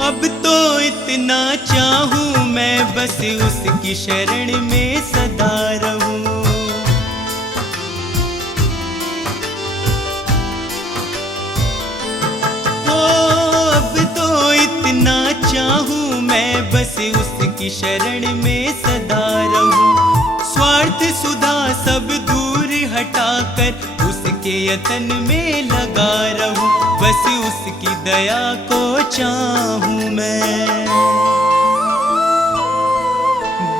अब तो इतना चाहूं मैं बस उसकी शरण में सदा रहूं। ओ, अब तो इतना चाहूं मैं बस उसकी शरण में सदा रहूं। स्वार्थ सुधा सब दूर हटाकर उसके यतन में लगा रहूं। बस उसकी दया को चाहूं मैं,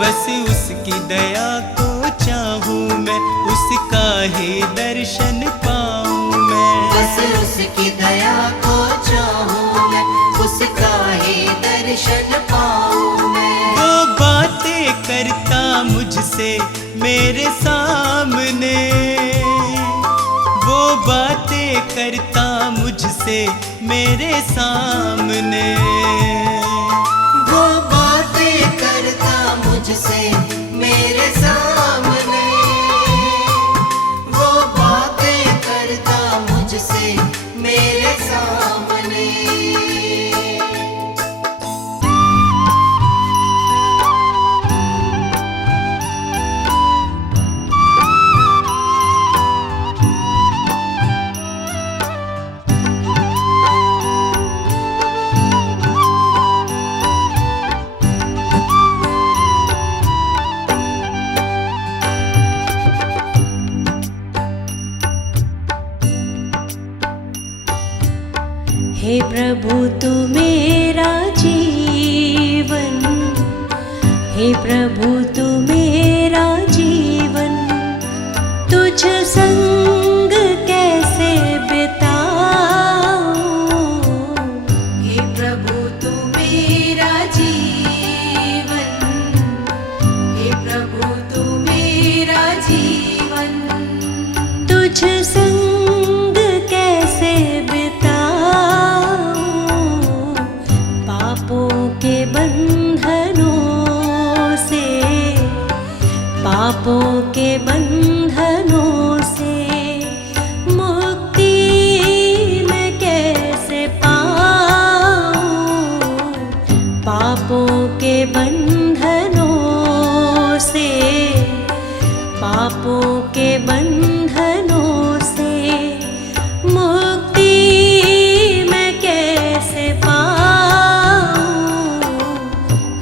बस उसकी दया को चाहूं मैं, उसका ही दर्शन पाऊं मैं। बस उसकी दया को चाहूं मैं, उसका ही दर्शन पाऊं मैं। वो बातें करता मुझसे मेरे सामने, वो बातें करता मुझसे मेरे सामने। वो बातें करता मुझसे मेरे सामने, वो बातें करता मुझसे मेरे सामने। तुझ संग कैसे बिताऊं, पापों के बंधनों से, पापों के बंधनों से मुक्ति मैं कैसे पाऊं, पापों के बंधनों से, पापों के बंधनों से मुक्ति मैं कैसे पाऊं।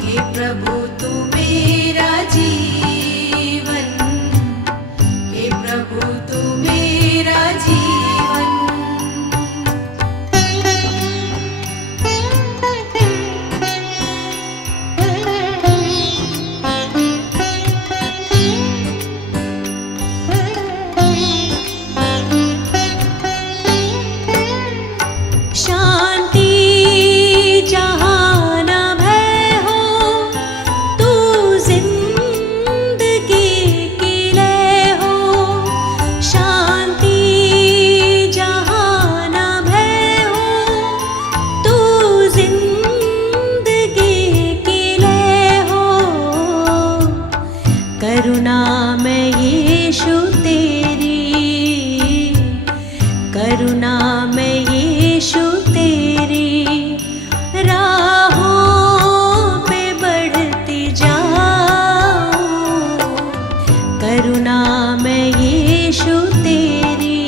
हे प्रभु तू मेरा जीवन, हे प्रभु तू मेरा जीवन। शांति जहाँ न भय हो, तू जिंदगी की लय हो। शांति जहाँ न भय हो, तू जिंदगी की लय हो। करुणा में यीशु तेरी, करुणा में यीशु तेरी राहों पे बढ़ती जाऊं। करुणा में यीशु तेरी,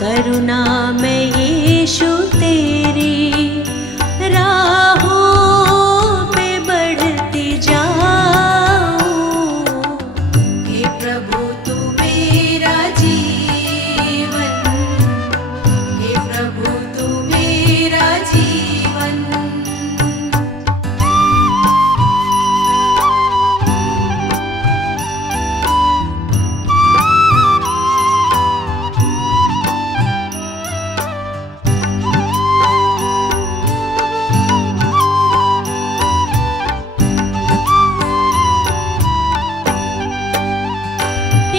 करुणा में यीशु तेरी राहों पे बढ़ती जाऊं। हे प्रभु तू मेरा जीवन, हे प्रभु तू मेरा जीवन।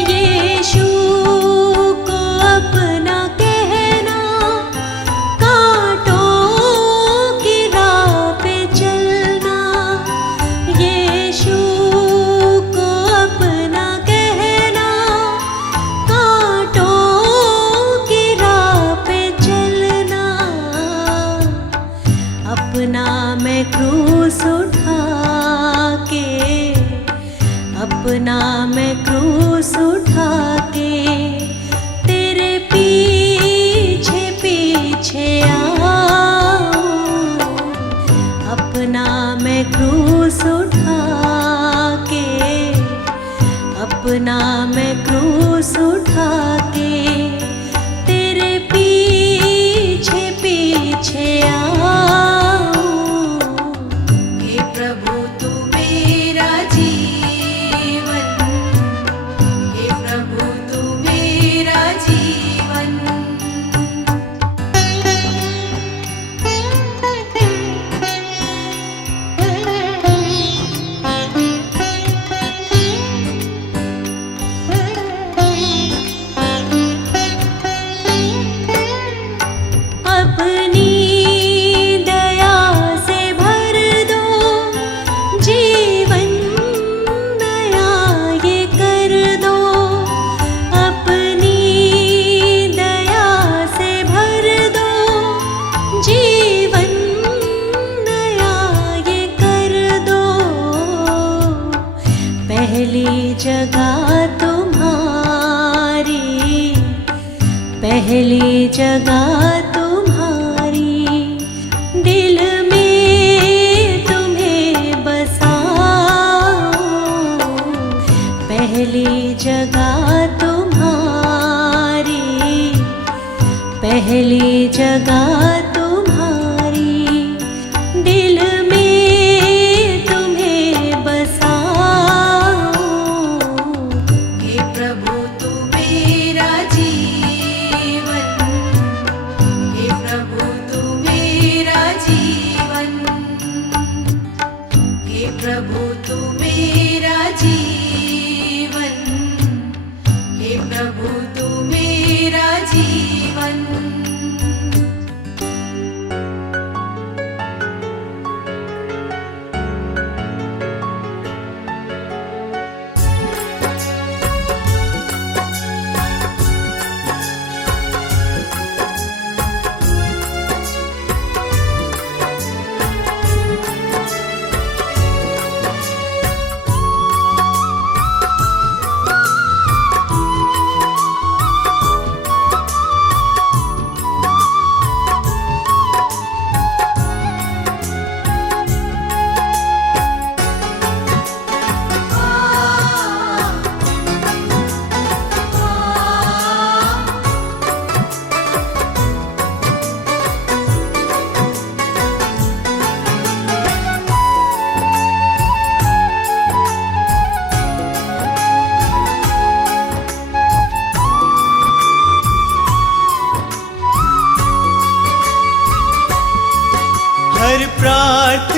यीशु को अपना कहना, कांटों की राह पे चलना। यीशु को अपना कहना, कांटों की राह पे चलना। अपना मैं क्रूस उठा के, अपना मैं क्रूस उठा के तेरे पीछे पीछे आऊं। अपना मैं क्रूस उठा के, अपना मैं क्रूस उठा के तेरे पीछे पीछे आऊं। हे प्रभु तू मेरा जीवन, हे प्रभु तू मेरा जीवन। अपनी दया से भर दो, जीवन नया ये कर दो। अपनी दया से भर दो, जीवन नया ये कर दो। पहली जगह तुम्हारी, पहली जगह तुम्हारी, दिल में तुम्हें बसाऊं। पहली जगह तुम्हारी, पहली जगह तुम्हारी, दिल में तुम्हें बसाऊं। हे प्रभु तू मेरा जीवन, हे प्रभु तू मेरा जीवन। हे प्रभु तू मेरा जीवन, हे प्रभु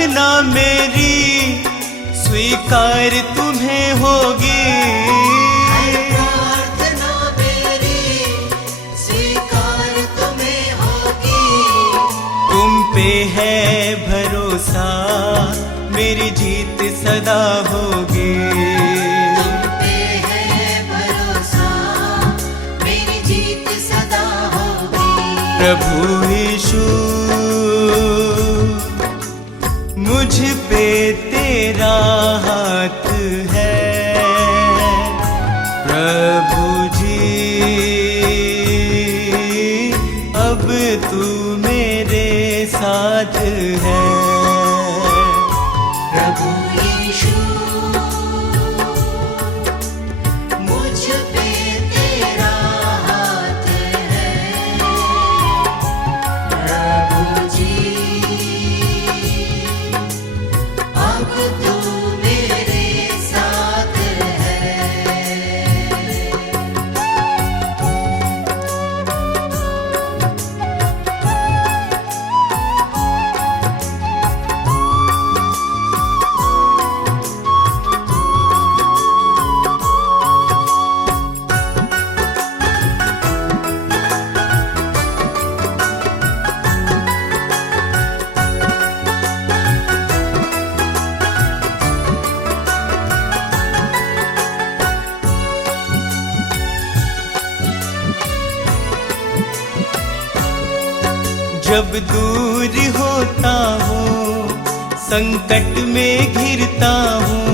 प्रार्थना मेरी स्वीकार तुम्हें होगी। प्रार्थना मेरी स्वीकार तुम्हें होगी। तुम पे है भरोसा मेरी जीत सदा होगी। तुम पे है भरोसा मेरी जीत सदा होगी। प्रभु यीशु मुझ पे तेरा हाथ है। प्रभु जी अब तू मेरे साथ है। प्रभु यीशु मुझ पे तेरा हाथ है। प्रभु जी अब तू मेरे साथ है। जब दूर होता हूँ संकट में घिरता हूँ।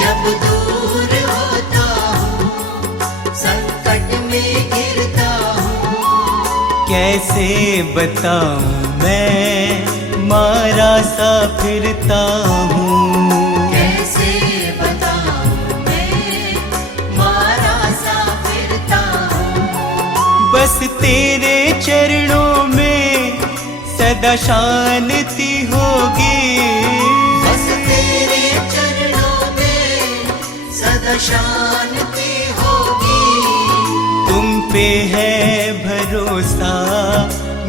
जब दूर होता हूँ संकट में गिरता हूँ। कैसे बताऊँ मैं मारा सा फिरता हूँ। कैसे बताऊँ मैं मारा सा फिरता हूँ। बस तेरे चरणों में सदा शांति होगी। बस तेरे चरणों में सदा शांति होगी। तुम पे है भरोसा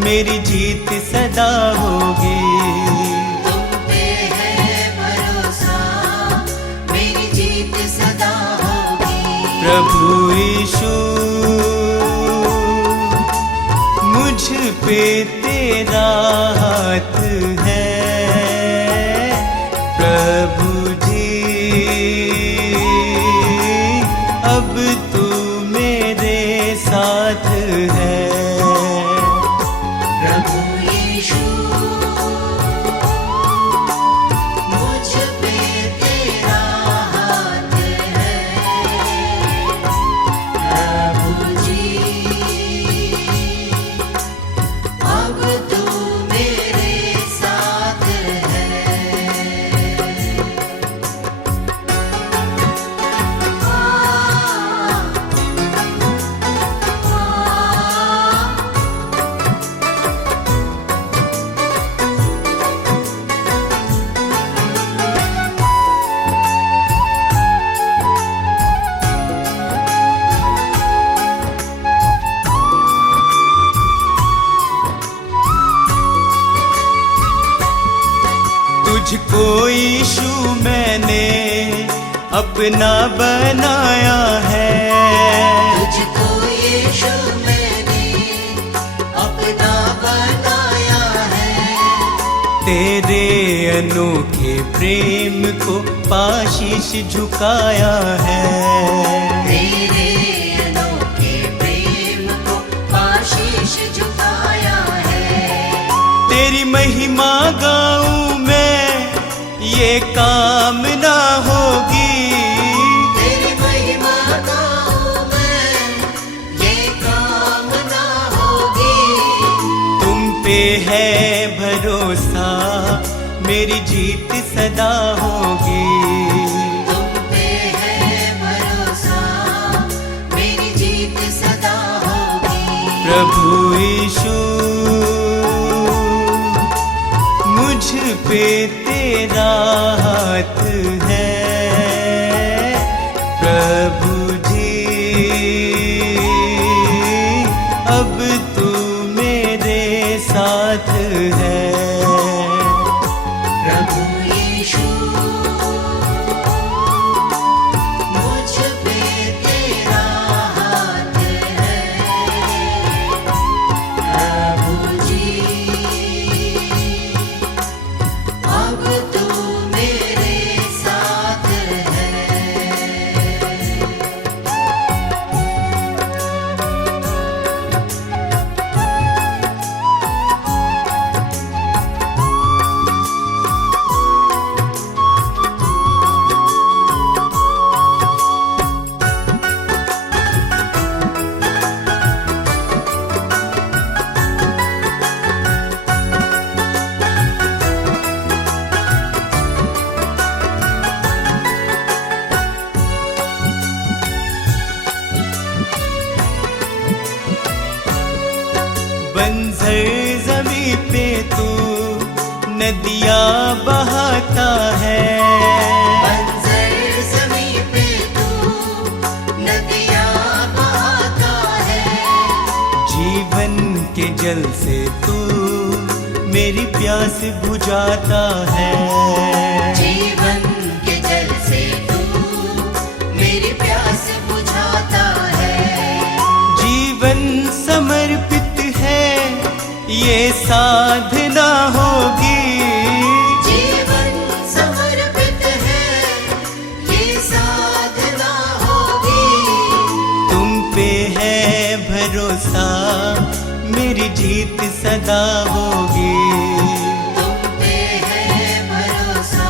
मेरी जीत सदा होगी। तुम पे है भरोसा मेरी जीत सदा होगी। प्रभु यीशु मुझ पे तेरा हाथ है। प्रभु जी अब तू मेरे साथ है। प्रभु यीशु मुझ पे तेरा हाथ है। प्रभु जी अब तू मेरे साथ है। तुझको यीशु मैंने अपना बनाया है। तुझको यीशु मैंने अपना बनाया है। तेरे अनोखे प्रेम को पाशीश झुकाया है। तेरे अनोखे प्रेम को आशीष झुकाया है। तेरी महिमा गाऊं मैं ये कामना होगी। तेरी महिमा गाऊं मैं ये कामना होगी। तुम पे है भरोसा मेरी जीत सदा होगी। तुम पे है भरोसा मेरी जीत सदा होगी। प्रभु यीशु मुझ पे तेरा हाथ है। प्रभु जी अब तू मेरे साथ है। जमीन पे तू नदियाँ बहाता है। बंजर ज़मीं पे तू नदियाँ बहाता है। जीवन के जल से तू मेरी प्यास बुझाता है। जीवन के जल से तू मेरी प्यास बुझाता है। जीवन समर्पित है ये साधना होगी। जीवन समर्पित है ये साधना होगी। तुम पे है भरोसा मेरी जीत सदा होगी। तुम पे है भरोसा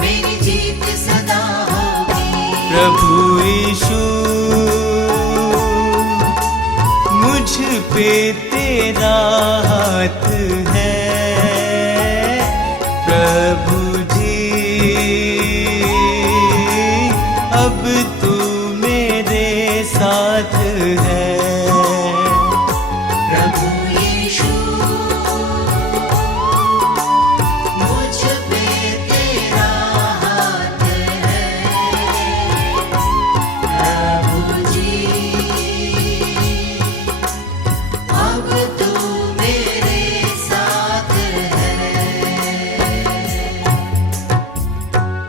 मेरी जीत सदा होगी। प्रभु यीशु मुझ पे तेरा हाथ है। प्रभु जी अब